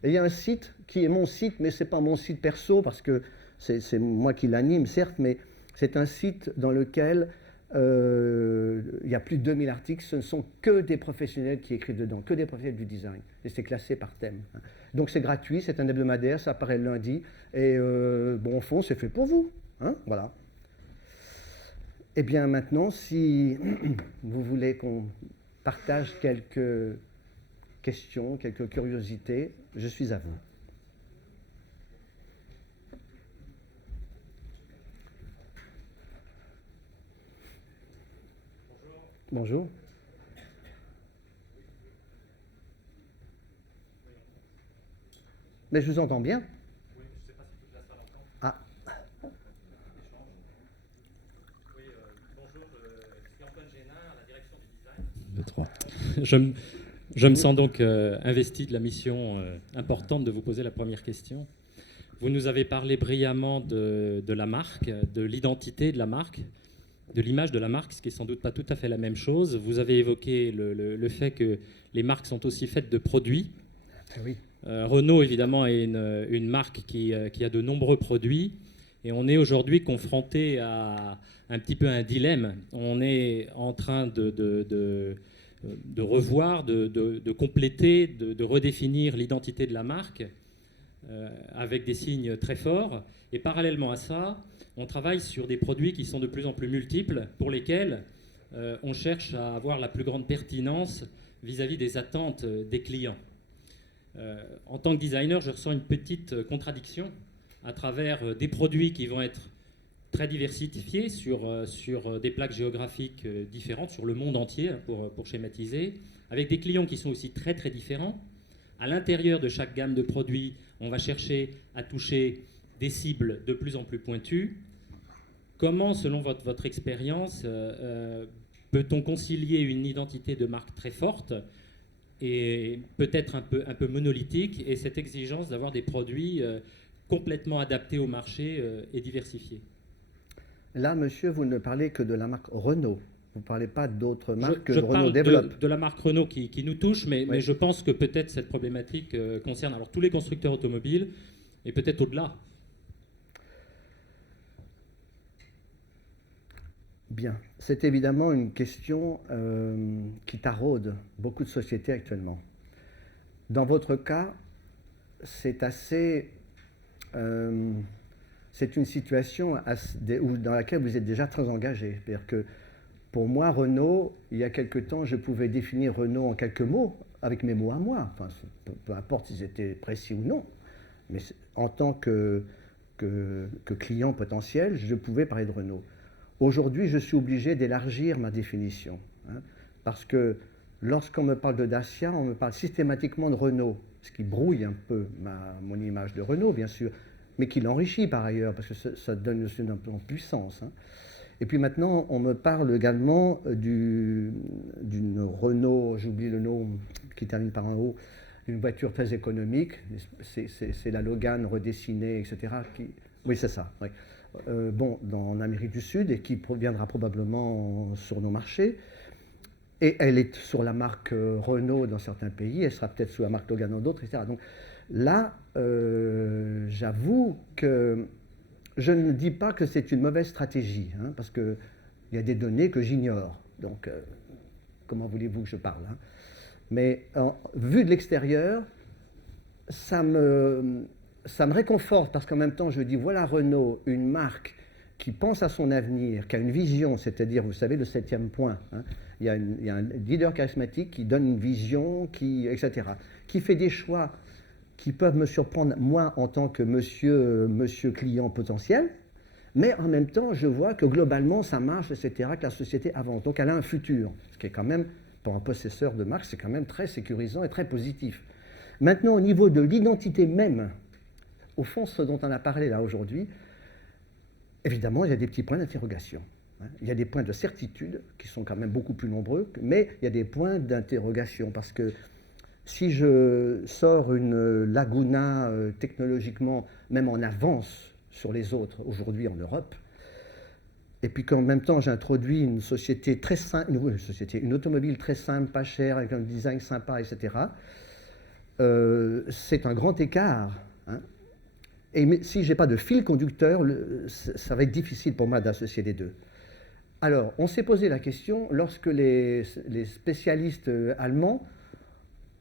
Et il y a un site qui est mon site, mais ce n'est pas mon site perso, parce que c'est moi qui l'anime, certes, mais c'est un site dans lequel il y a plus de 2000 articles, ce ne sont que des professionnels qui écrivent dedans, que des professionnels du design, et c'est classé par thème. Donc c'est gratuit, c'est un hebdomadaire, ça apparaît le lundi, et bon, au fond, c'est fait pour vous, hein, voilà. Eh bien maintenant, si vous voulez qu'on partage quelques questions, quelques curiosités, je suis à vous. Bonjour. Mais je vous entends bien. Oui, je ne sais pas si toute la salle entend. Ah. Oui, bonjour, je suis Antoine Génin, à la direction du design. 2, 3. Je me sens donc investi de la mission importante de vous poser la première question. Vous nous avez parlé brillamment de la marque, de l'identité de la marque, de l'image de la marque, ce qui est sans doute pas tout à fait la même chose. Vous avez évoqué le fait que les marques sont aussi faites de produits. Oui. Renault, évidemment, est une marque qui a de nombreux produits. Et on est aujourd'hui confronté à un petit peu un dilemme. On est en train de revoir, de compléter, de redéfinir l'identité de la marque avec des signes très forts. Et parallèlement à ça, on travaille sur des produits qui sont de plus en plus multiples, pour lesquels on cherche à avoir la plus grande pertinence vis-à-vis des attentes des clients. En tant que designer, je ressens une petite contradiction à travers des produits qui vont être très diversifiés sur des plaques géographiques différentes, sur le monde entier, pour schématiser, avec des clients qui sont aussi très très différents. À l'intérieur de chaque gamme de produits, on va chercher à toucher des cibles de plus en plus pointues. Comment, selon votre expérience, peut-on concilier une identité de marque très forte et peut-être un peu monolithique, et cette exigence d'avoir des produits complètement adaptés au marché et diversifiés? Là, monsieur, vous ne parlez que de la marque Renault. Vous ne parlez pas d'autres marques que je Renault parle développe. de la marque Renault qui nous touche, mais, Oui. mais je pense que peut-être cette problématique concerne alors tous les constructeurs automobiles et peut-être au-delà. Bien, c'est évidemment une question qui taraude beaucoup de sociétés actuellement. Dans votre cas, c'est une situation dans laquelle vous êtes déjà très engagé. C'est-à-dire que pour moi, Renault, il y a quelque temps, je pouvais définir Renault en quelques mots, avec mes mots à moi. Enfin, peu importe s'ils étaient précis ou non. Mais en tant que client potentiel, je pouvais parler de Renault. Aujourd'hui, je suis obligé d'élargir ma définition. Parce que lorsqu'on me parle de Dacia, on me parle systématiquement de Renault, ce qui brouille un peu mon image de Renault, bien sûr, mais qui l'enrichit par ailleurs, parce que ça donne une puissance. Et puis maintenant, on me parle également d'une Renault, j'oublie le nom, qui termine par un O, une voiture très économique, c'est la Logan redessinée, etc. Oui, c'est ça. Oui. En Amérique du Sud, et qui viendra probablement sur nos marchés. Et elle est sur la marque Renault dans certains pays, elle sera peut-être sous la marque Logan dans d'autres, etc. Donc là, j'avoue que je ne dis pas que c'est une mauvaise stratégie, parce qu'il y a des données que j'ignore. Donc, comment voulez-vous que je parle, Mais vu de l'extérieur, ça me réconforte, parce qu'en même temps, je dis, voilà Renault, une marque qui pense à son avenir, qui a une vision, c'est-à-dire, vous savez, le 7e point. Il y a un leader charismatique qui donne une vision, etc., qui fait des choix qui peuvent me surprendre, moi, en tant que monsieur client potentiel, mais en même temps, je vois que globalement, ça marche, etc., que la société avance. Donc, elle a un futur, ce qui est quand même, pour un possesseur de marque, c'est quand même très sécurisant et très positif. Maintenant, au niveau de l'identité même, au fond, ce dont on a parlé là aujourd'hui, évidemment, il y a des petits points d'interrogation. Il y a des points de certitude qui sont quand même beaucoup plus nombreux, mais il y a des points d'interrogation, parce que si je sors une Laguna technologiquement même en avance sur les autres aujourd'hui en Europe, et puis qu'en même temps j'introduis une société très simple, une automobile très simple, pas chère, avec un design sympa, etc., c'est un grand écart. Et si je n'ai pas de fil conducteur, ça va être difficile pour moi d'associer les deux. Alors, on s'est posé la question lorsque les spécialistes allemands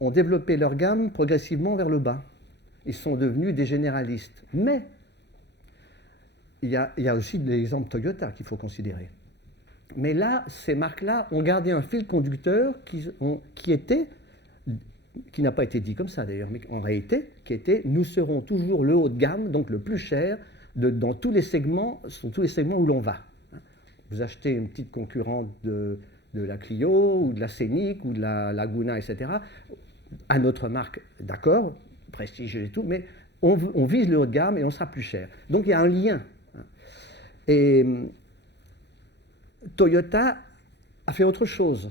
ont développé leur gamme progressivement vers le bas. Ils sont devenus des généralistes. Mais il y a aussi l'exemple Toyota qu'il faut considérer. Mais là, ces marques-là ont gardé un fil conducteur qui n'a pas été dit comme ça d'ailleurs, mais en réalité, qui était nous serons toujours le haut de gamme, donc le plus cher, dans tous les segments, sur tous les segments où l'on va. Vous achetez une petite concurrente de la Clio, ou de la Scénic, ou de la Laguna, etc. À notre marque, d'accord, prestigieux et tout, mais on vise le haut de gamme et on sera plus cher. Donc il y a un lien. Et Toyota a fait autre chose.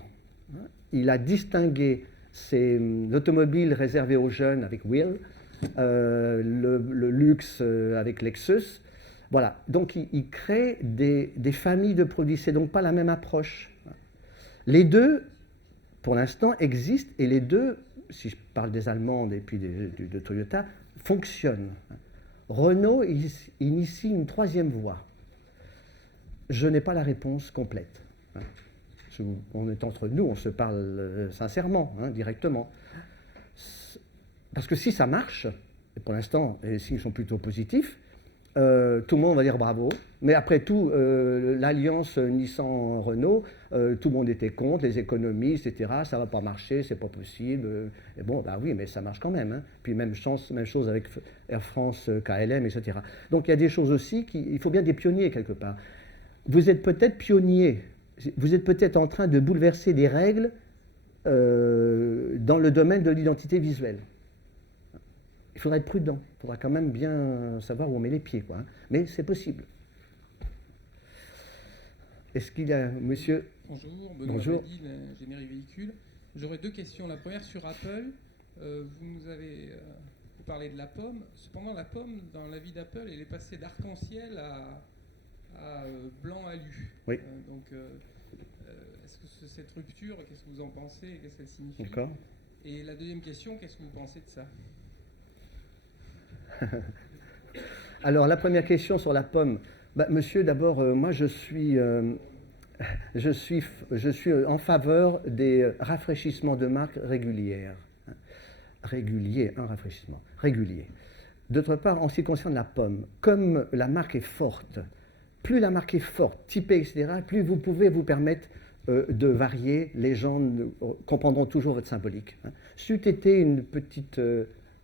Il a distingué ses automobiles réservées aux jeunes avec Will, le luxe avec Lexus. Voilà, donc il crée des familles de produits, c'est donc pas la même approche. Les deux, pour l'instant, existent, et les deux, si je parle des Allemandes et puis de Toyota, fonctionnent. Renault initie une troisième voie. Je n'ai pas la réponse complète. On est entre nous, on se parle sincèrement, directement. Parce que si ça marche, et pour l'instant, les signes sont plutôt positifs, tout le monde va dire bravo. Mais après tout, l'alliance Nissan-Renault, tout le monde était contre, les économies, etc. Ça ne va pas marcher, c'est pas possible. Et bon, bah oui, mais ça marche quand même. Puis même chose avec Air France, KLM, etc. Donc il y a des choses aussi, il faut bien des pionniers quelque part. Vous êtes peut-être pionnier, vous êtes peut-être en train de bouleverser des règles dans le domaine de l'identité visuelle. Il faudra être prudent, il faudra quand même bien savoir où on met les pieds, quoi. Mais c'est possible. Est-ce qu'il y a, monsieur? Bonjour, Benoît Badil, ingénierie véhicule. J'aurais deux questions. La première sur Apple. Vous nous avez parlé de la pomme. Cependant, la pomme, dans la vie d'Apple, elle est passée d'arc-en-ciel à blanc alu. Oui. Donc, est-ce que cette rupture, qu'est-ce que vous en pensez? Qu'est-ce qu'elle signifie? D'accord. Et la deuxième question, qu'est-ce que vous pensez de ça? Alors, la première question sur la pomme. Bah, monsieur, d'abord, moi, je suis en faveur des rafraîchissements de marque régulières. Régulier, un rafraîchissement. Régulier. D'autre part, en ce qui concerne la pomme, comme la marque est forte, plus la marque est forte, typée, etc., plus vous pouvez vous permettre de varier. Les gens comprendront toujours votre symbolique. C'eût été une petite...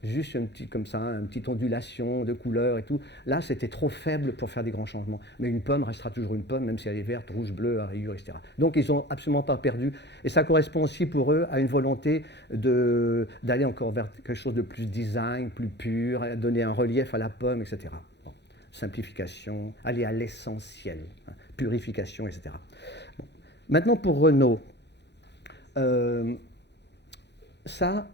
juste une petite, comme ça, une petite ondulation de couleurs et tout. Là, c'était trop faible pour faire des grands changements. Mais une pomme restera toujours une pomme, même si elle est verte, rouge, bleue, à rayures, etc. Donc, ils n'ont absolument pas perdu. Et ça correspond aussi pour eux à une volonté d'aller encore vers quelque chose de plus design, plus pur, à donner un relief à la pomme, etc. Bon. Simplification, aller à l'essentiel, purification, etc. Bon. Maintenant, pour Renault, ça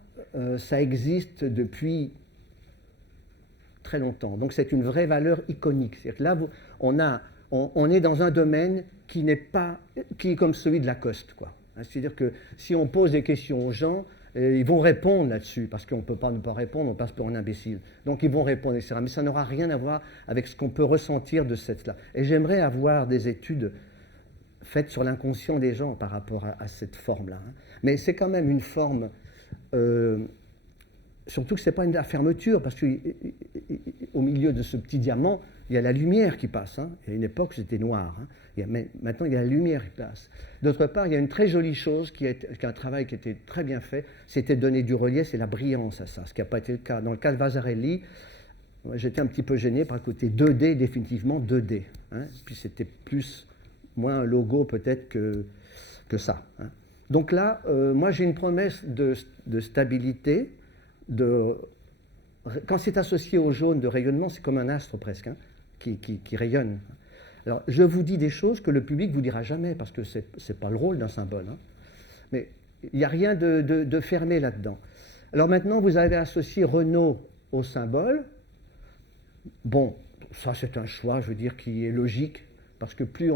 existe depuis très longtemps. Donc c'est une vraie valeur iconique. C'est-à-dire que là, on est dans un domaine qui est comme celui de Lacoste, quoi. C'est-à-dire que si on pose des questions aux gens, ils vont répondre là-dessus, parce qu'on ne peut pas ne pas répondre, on passe pour un imbécile. Donc ils vont répondre, etc. Mais ça n'aura rien à voir avec ce qu'on peut ressentir de cette-là. Et j'aimerais avoir des études faites sur l'inconscient des gens par rapport à cette forme-là. Mais c'est quand même une forme... surtout que ce n'est pas la fermeture, parce qu'au milieu de ce petit diamant, il y a la lumière qui passe. Il y a une époque, c'était noir. Maintenant, il y a la lumière qui passe. D'autre part, il y a une très jolie chose, qui est un travail qui était très bien fait, c'était de donner du relief, c'est la brillance à ça, ce qui n'a pas été le cas. Dans le cas de Vasarely, j'étais un petit peu gêné par le côté 2D, définitivement 2D. Puis c'était moins un logo peut-être que ça. Donc là, moi j'ai une promesse de stabilité, quand c'est associé au jaune de rayonnement, c'est comme un astre presque, qui rayonne. Alors je vous dis des choses que le public ne vous dira jamais, parce que ce n'est pas le rôle d'un symbole. Mais il n'y a rien de fermé là-dedans. Alors maintenant, vous avez associé Renault au symbole. Bon, ça c'est un choix, je veux dire, qui est logique, parce que plus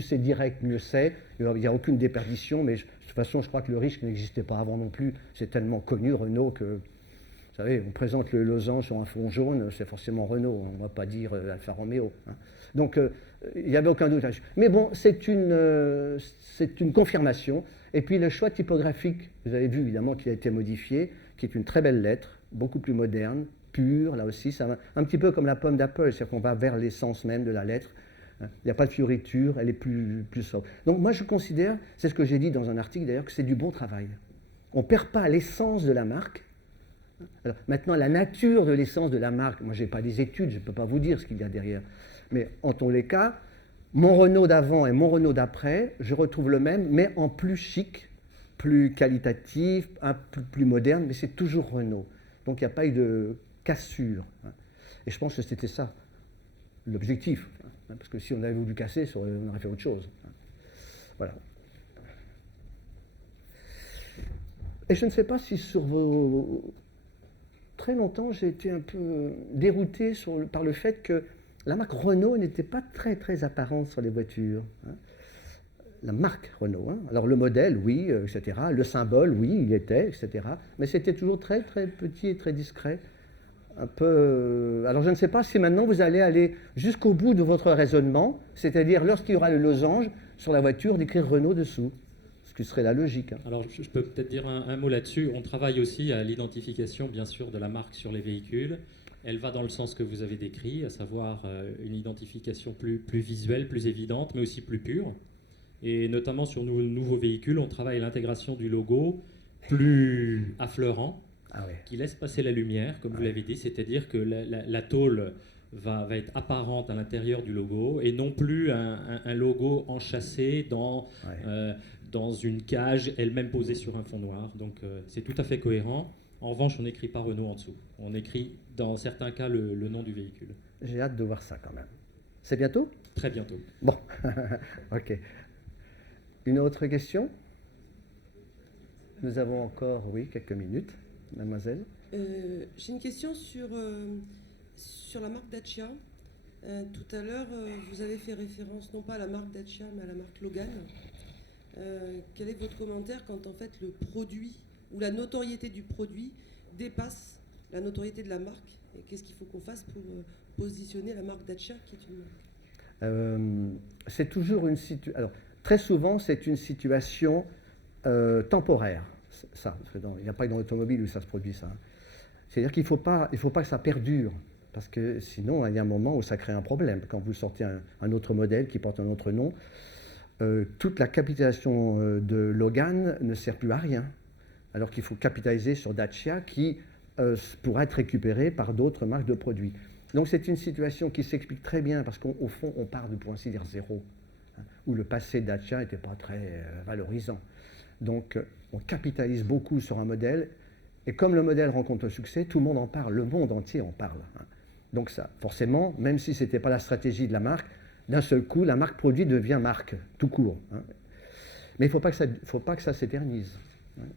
c'est direct, mieux c'est. Il n'y a aucune déperdition, mais de toute façon, je crois que le risque n'existait pas avant non plus. C'est tellement connu, Renault, que, vous savez, on présente le losange sur un fond jaune, c'est forcément Renault, on ne va pas dire Alfa Romeo. Donc, il n'y avait aucun doute là-dessus. Mais bon, c'est une confirmation. Et puis, le choix typographique, vous avez vu évidemment qu'il a été modifié, qui est une très belle lettre, beaucoup plus moderne, pure, là aussi, ça va, un petit peu comme la pomme d'Apple, c'est-à-dire qu'on va vers l'essence même de la lettre. hein. Il n'y a pas de fioriture, elle est plus sobre. Donc moi je considère, c'est ce que j'ai dit dans un article d'ailleurs, que c'est du bon travail. On ne perd pas l'essence de la marque. Alors, maintenant, la nature de l'essence de la marque, moi je n'ai pas des études, je ne peux pas vous dire ce qu'il y a derrière. Mais en tous les cas, mon Renault d'avant et mon Renault d'après, je retrouve le même, mais en plus chic, plus qualitatif, un peu plus moderne, mais c'est toujours Renault. Donc il n'y a pas eu de cassure. Et je pense que c'était ça, l'objectif. Parce que si on avait voulu casser, on aurait fait autre chose. Voilà. Et je ne sais pas si sur vos... Très longtemps, j'ai été un peu dérouté par le fait que la marque Renault n'était pas très, très apparente sur les voitures. La marque Renault. Alors le modèle, oui, etc. Le symbole, oui, il était, etc. Mais c'était toujours très, très petit et très discret. Un peu... Alors je ne sais pas si maintenant vous allez aller jusqu'au bout de votre raisonnement, c'est-à-dire lorsqu'il y aura le losange sur la voiture, d'écrire Renault dessous. Ce qui serait la logique. Alors je peux peut-être dire un mot là-dessus. On travaille aussi à l'identification, bien sûr, de la marque sur les véhicules. Elle va dans le sens que vous avez décrit, à savoir une identification plus visuelle, plus évidente, mais aussi plus pure. Et notamment sur nos nouveaux véhicules, on travaille à l'intégration du logo plus affleurant, qui laisse passer la lumière, comme vous l'avez dit, c'est-à-dire que la tôle va être apparente à l'intérieur du logo et non plus un logo enchâssé dans une cage, elle-même posée sur un fond noir. Donc c'est tout à fait cohérent. En revanche, on n'écrit pas Renault en dessous. On écrit, dans certains cas, le nom du véhicule. J'ai hâte de voir ça quand même. C'est bientôt ? Très bientôt. Bon, ok. Une autre question ? Nous avons encore, oui, quelques minutes. Mademoiselle ? J'ai une question sur la marque Dacia. Tout à l'heure, vous avez fait référence non pas à la marque Dacia, mais à la marque Logan. Quel est votre commentaire quand en fait le produit ou la notoriété du produit dépasse la notoriété de la marque? Et qu'est-ce qu'il faut qu'on fasse pour positionner la marque Dacia, qui est une marque? C'est toujours une situation... Alors, très souvent, c'est une situation temporaire. Ça, il n'y a pas que dans l'automobile où ça se produit, ça. C'est-à-dire qu'il ne faut pas que ça perdure. Parce que sinon, il y a un moment où ça crée un problème. Quand vous sortez un autre modèle qui porte un autre nom, toute la capitalisation de Logan ne sert plus à rien. Alors qu'il faut capitaliser sur Dacia qui pourra être récupéré par d'autres marques de produits. Donc c'est une situation qui s'explique très bien parce qu'au fond, on part de, pour ainsi dire, zéro, où le passé Dacia n'était pas très valorisant. Donc on capitalise beaucoup sur un modèle, et comme le modèle rencontre le succès, tout le monde en parle, le monde entier en parle. Donc ça, forcément, même si ce n'était pas la stratégie de la marque, d'un seul coup, la marque produit devient marque, tout court. Mais il ne faut pas que ça s'éternise.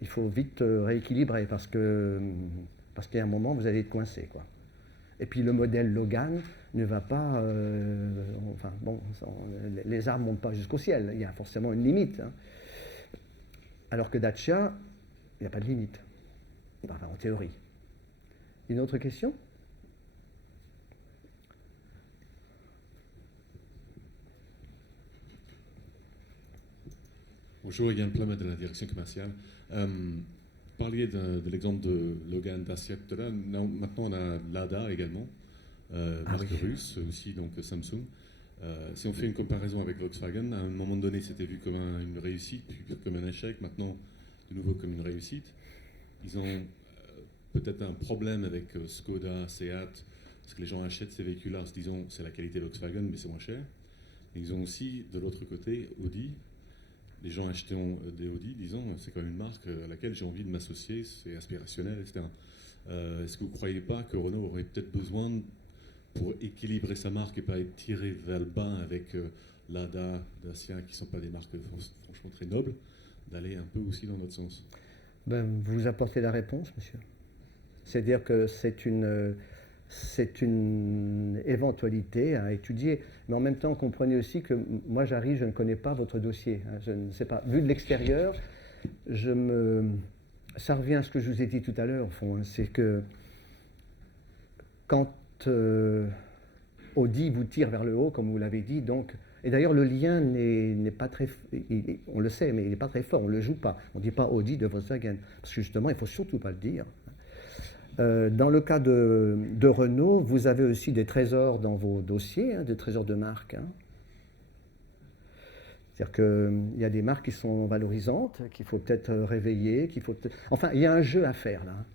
Il faut vite rééquilibrer parce qu'il y a un moment, vous allez être coincé, quoi. Et puis le modèle Logan ne va pas... les arbres ne montent pas jusqu'au ciel. Il y a forcément une limite. Alors que Dacia, il n'y a pas de limite. Enfin, en théorie. Une autre question ? Bonjour, Yann Plamet de la direction commerciale. Vous parliez de l'exemple de Logan Dacia tout à l'heure. Maintenant, on a Lada également, marque russe, aussi donc Samsung. Si on fait une comparaison avec Volkswagen, à un moment donné, c'était vu comme une réussite, puis comme un échec, maintenant, de nouveau comme une réussite. Ils ont peut-être un problème avec Skoda, Seat, parce que les gens achètent ces véhicules-là en se disant c'est la qualité Volkswagen, mais c'est moins cher. Et ils ont aussi, de l'autre côté, Audi. Les gens achètent des Audi disant c'est quand même une marque à laquelle j'ai envie de m'associer, c'est aspirationnel, etc. Est-ce que vous ne croyez pas que Renault aurait peut-être besoin, pour équilibrer sa marque et pas être tiré vers le bas avec Lada, Dacia, qui ne sont pas des marques franchement très nobles, d'aller un peu aussi dans notre sens? Vous apportez la réponse, monsieur. C'est-à-dire que c'est une éventualité à étudier. Mais en même temps, comprenez aussi que moi, j'arrive, je ne connais pas votre dossier. Je ne sais pas. Vu de l'extérieur, ça revient à ce que je vous ai dit tout à l'heure, au fond. C'est que quand Audi vous tire vers le haut, comme vous l'avez dit, donc... Et d'ailleurs, le lien n'est pas très... on le sait, mais il n'est pas très fort, on ne le joue pas. On ne dit pas Audi de Volkswagen, parce que justement, il ne faut surtout pas le dire. Dans le cas de Renault, vous avez aussi des trésors dans vos dossiers, des trésors de marque. C'est-à-dire qu'il y a des marques qui sont valorisantes, qu'il faut peut-être réveiller, Enfin, il y a un jeu à faire, là.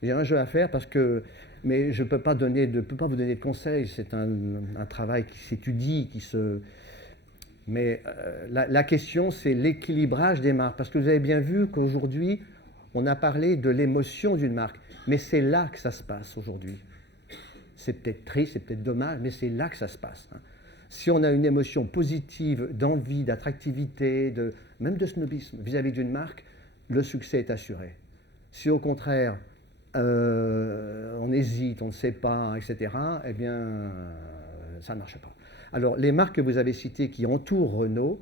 Il y a un jeu à faire parce que... Mais je ne peux pas vous donner de conseils, c'est un travail qui s'étudie, Mais la question, c'est l'équilibrage des marques. Parce que vous avez bien vu qu'aujourd'hui, on a parlé de l'émotion d'une marque. Mais c'est là que ça se passe aujourd'hui. C'est peut-être triste, c'est peut-être dommage, mais c'est là que ça se passe. Si on a une émotion positive, d'envie, d'attractivité, même de snobisme vis-à-vis d'une marque, le succès est assuré. Si au contraire, on hésite, on ne sait pas, etc., eh bien, ça ne marche pas. Alors, les marques que vous avez citées qui entourent Renault,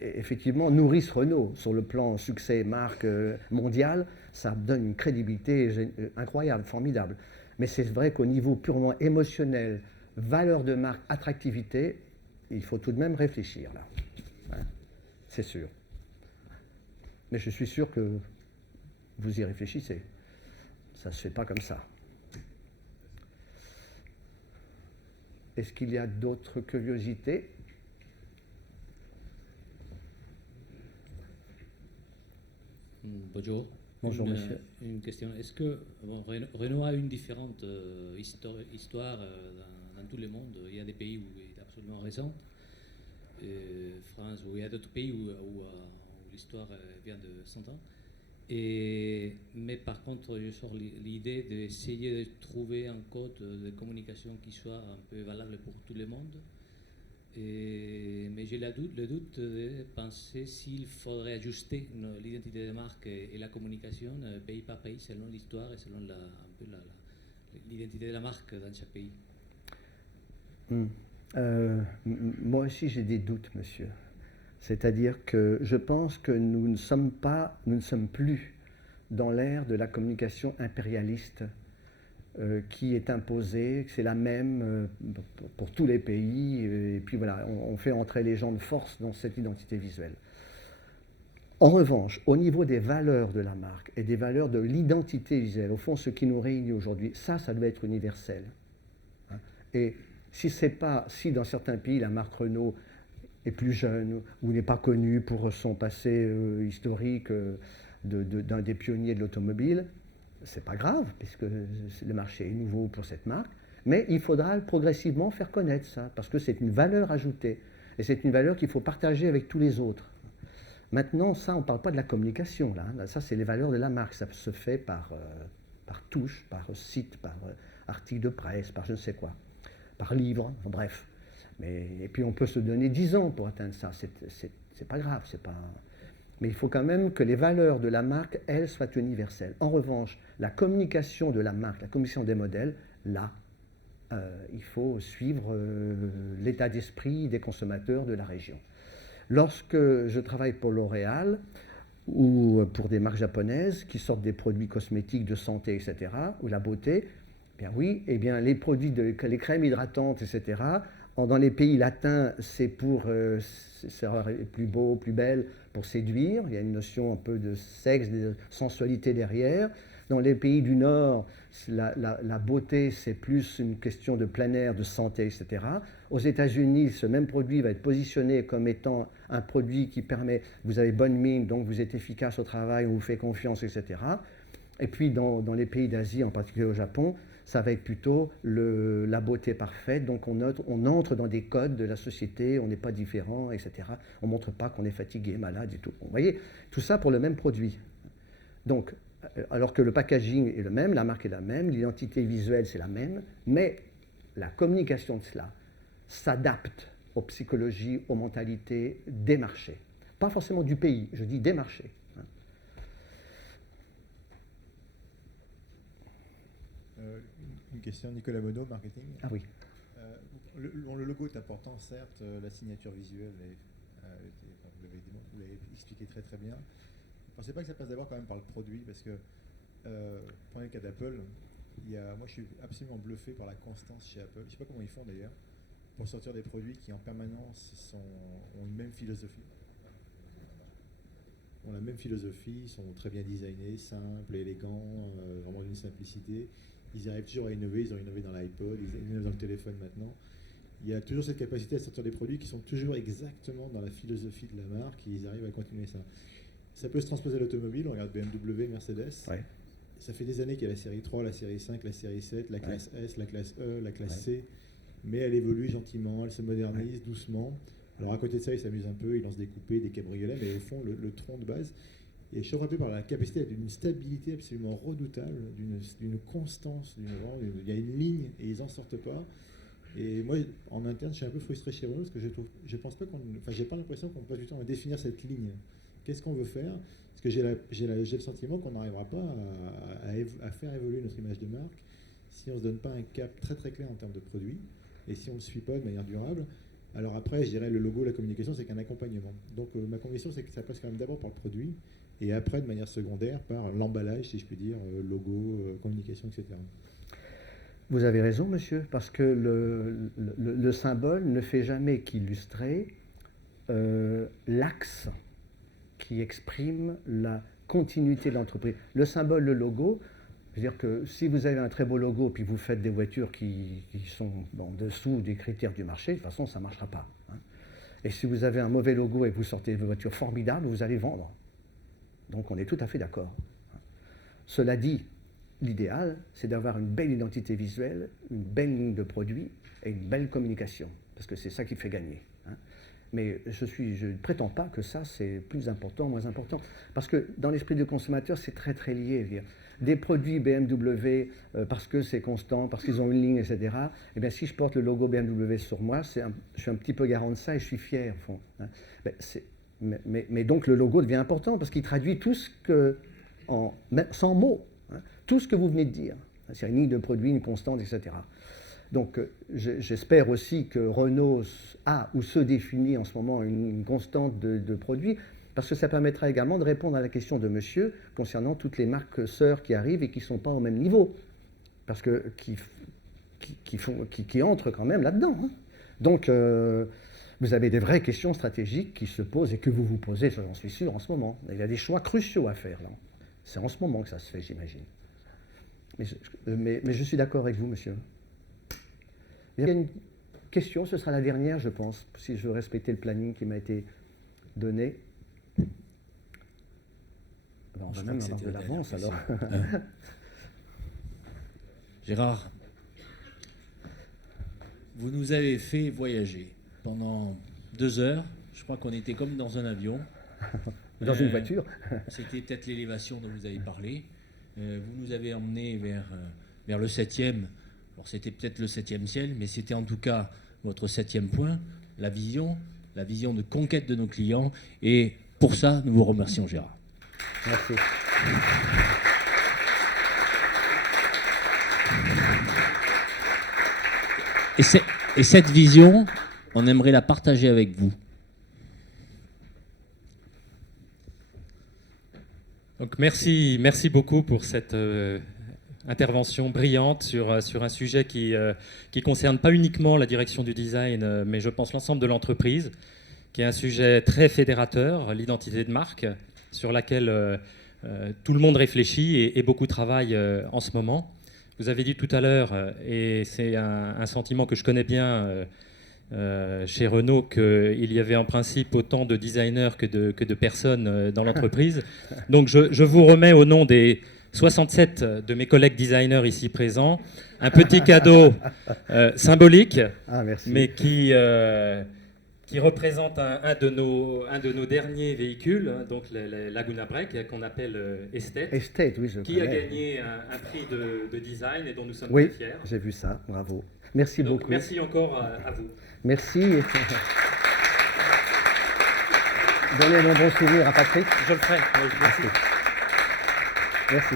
effectivement, nourrissent Renault sur le plan succès marque mondial. Ça donne une crédibilité incroyable, formidable. Mais c'est vrai qu'au niveau purement émotionnel, valeur de marque, attractivité, il faut tout de même réfléchir là. Hein, c'est sûr. Mais je suis sûr que vous y réfléchissez. Ça ne se fait pas comme ça. Est-ce qu'il y a d'autres curiosités? Bonjour. Bonjour, monsieur. Une question. Est-ce que Renault a une différente histoire dans tout le monde? Il y a des pays où il est absolument récent, France, où il y a d'autres pays où l'histoire vient de 100 ans. Mais par contre, je sors l'idée d'essayer de trouver un code de communication qui soit un peu valable pour tout le monde. Mais j'ai le doute de penser s'il faudrait ajuster l'identité de marque et la communication pays par pays selon l'histoire et selon l'identité de la marque dans chaque pays. Moi aussi j'ai des doutes, monsieur. C'est-à-dire que je pense que nous ne sommes plus dans l'ère de la communication impérialiste qui est imposée, c'est la même pour tous les pays, et puis voilà, on fait entrer les gens de force dans cette identité visuelle. En revanche, au niveau des valeurs de la marque et des valeurs de l'identité visuelle, au fond, ce qui nous réunit aujourd'hui, ça doit être universel. Et si dans certains pays, la marque Renault est plus jeune ou n'est pas connue pour son passé historique d'un des pionniers de l'automobile, c'est pas grave, puisque le marché est nouveau pour cette marque, mais il faudra progressivement faire connaître ça, parce que c'est une valeur ajoutée, et c'est une valeur qu'il faut partager avec tous les autres. Maintenant, ça, on ne parle pas de la communication, là. Ça, c'est les valeurs de la marque, ça se fait par touche, par site, par article de presse, par je ne sais quoi, par livre, bref. Et puis on peut se donner 10 ans pour atteindre ça, c'est pas grave, c'est pas... Mais il faut quand même que les valeurs de la marque, elles, soient universelles. En revanche, la communication de la marque, la communication des modèles, là, il faut suivre l'état d'esprit des consommateurs de la région. Lorsque je travaille pour L'Oréal ou pour des marques japonaises qui sortent des produits cosmétiques de santé, etc., ou la beauté, eh bien oui, eh bien les produits, les crèmes hydratantes, etc., dans les pays latins, c'est pour plus beau, plus belle, pour séduire. Il y a une notion un peu de sexe, de sensualité derrière. Dans les pays du Nord, la beauté, c'est plus une question de plein air, de santé, etc. Aux États-Unis, ce même produit va être positionné comme étant un produit qui permet, vous avez bonne mine, donc vous êtes efficace au travail, on vous fait confiance, etc. Et puis dans les pays d'Asie, en particulier au Japon, ça va être plutôt la beauté parfaite. Donc on entre dans des codes de la société, on n'est pas différent, etc. On ne montre pas qu'on est fatigué, malade et tout. Vous voyez, tout ça pour le même produit. Donc, alors que le packaging est le même, la marque est la même, l'identité visuelle c'est la même, mais la communication de cela s'adapte aux psychologies, aux mentalités des marchés. Pas forcément du pays, je dis des marchés. Une question, Nicolas Monod, marketing. Ah oui. Le logo est important, certes, la signature visuelle, vous l'avez expliqué très très bien. Vous ne pensez pas que ça passe d'abord quand même par le produit, parce que, prenez le cas d'Apple, moi je suis absolument bluffé par la constance chez Apple, je ne sais pas comment ils font d'ailleurs, pour sortir des produits qui en permanence ont une même philosophie. Ont la même philosophie, sont très bien designés, simples, élégants, vraiment d'une simplicité. Ils arrivent toujours à innover, ils ont innové dans l'iPod, ils innovent dans le téléphone maintenant. il y a toujours cette capacité à sortir des produits qui sont toujours exactement dans la philosophie de la marque, et ils arrivent à continuer ça. Ça peut se transposer à l'automobile, on regarde BMW, Mercedes. Ouais. Ça fait des années qu'il y a la série 3, la série 5, la série 7, la classe S, la classe E, la classe C. Mais elle évolue gentiment, elle se modernise doucement. Alors à côté de ça, ils s'amusent un peu, ils lancent des coupés, des cabriolets, mais au fond, le tronc de base. Et je suis frappé par la capacité d'une stabilité absolument redoutable, d'une constance, il y a une ligne et ils n'en sortent pas. Et moi, en interne, je suis un peu frustré chez Renault parce que je pense pas j'ai pas l'impression qu'on passe du temps à définir cette ligne. Qu'est-ce qu'on veut faire? Parce que j'ai le sentiment qu'on n'arrivera pas à faire évoluer notre image de marque si on ne se donne pas un cap très très clair en termes de produits et si on ne le suit pas de manière durable. Alors après, je dirais le logo, la communication, c'est qu'un accompagnement. Donc ma conviction, c'est que ça passe quand même d'abord par le produit et après, de manière secondaire, par l'emballage, si je puis dire, logo, communication, etc. Vous avez raison, monsieur, parce que le symbole ne fait jamais qu'illustrer l'axe qui exprime la continuité de l'entreprise. Le symbole, le logo, c'est-à-dire que si vous avez un très beau logo puis vous faites des voitures qui sont en dessous des critères du marché, de toute façon, ça ne marchera pas. Hein. Et si vous avez un mauvais logo et que vous sortez des voitures formidables, vous allez vendre. Donc on est tout à fait d'accord. Cela dit, l'idéal, c'est d'avoir une belle identité visuelle, une belle ligne de produit et une belle communication, parce que c'est ça qui fait gagner. Hein. Mais je ne prétends pas que ça, c'est plus important, moins important. Parce que dans l'esprit du consommateur, c'est très, très lié. Des produits BMW, parce que c'est constant, parce qu'ils ont une ligne, etc., eh bien, si je porte le logo BMW sur moi, je suis un petit peu garant de ça et je suis fier, au fond. Hein. Mais donc, le logo devient important parce qu'il traduit tout ce que, sans mots, hein, tout ce que vous venez de dire. C'est une ligne de produit, une constante, etc. Donc, j'espère aussi que Renault a ou se définit en ce moment une constante de produits, parce que ça permettra également de répondre à la question de monsieur concernant toutes les marques sœurs qui arrivent et qui ne sont pas au même niveau, parce que qui entrent quand même là-dedans. Hein. Donc, vous avez des vraies questions stratégiques qui se posent et que vous vous posez, j'en suis sûr, en ce moment. Il y a des choix cruciaux à faire, là. C'est en ce moment que ça se fait, j'imagine. Mais je suis d'accord avec vous, monsieur. Il y a une question, ce sera la dernière, je pense, si je veux respecter le planning qui m'a été donné. Alors, on va même avoir de l'avance, alors. Gérard, vous nous avez fait voyager pendant 2 heures. Je crois qu'on était comme dans un avion. Dans une voiture. C'était peut-être l'élévation dont vous avez parlé. Vous nous avez emmenés vers le 7e. Alors c'était peut-être le 7e ciel, mais c'était en tout cas votre 7e point, la vision de conquête de nos clients. Et pour ça, nous vous remercions, Gérard. Merci. Et cette vision, on aimerait la partager avec vous. Donc merci beaucoup pour cette intervention brillante sur un sujet qui concerne pas uniquement la direction du design, mais je pense l'ensemble de l'entreprise, qui est un sujet très fédérateur, l'identité de marque, sur laquelle tout le monde réfléchit et beaucoup travaille en ce moment. Vous avez dit tout à l'heure, et c'est un sentiment que je connais bien chez Renault, qu'il y avait en principe autant de designers que de personnes dans l'entreprise. Donc je vous remets au nom des 67 de mes collègues designers ici présents un petit cadeau symbolique, mais qui représente un de nos derniers véhicules, donc la Laguna Break, qu'on appelle Estate, Oui, qui a gagné un prix de design et dont nous sommes très fiers. Oui, j'ai vu ça, bravo. Merci donc, beaucoup. Merci encore à vous. Merci. Donnez mon bon souvenir à Patrick. Je le ferai. Merci. Merci.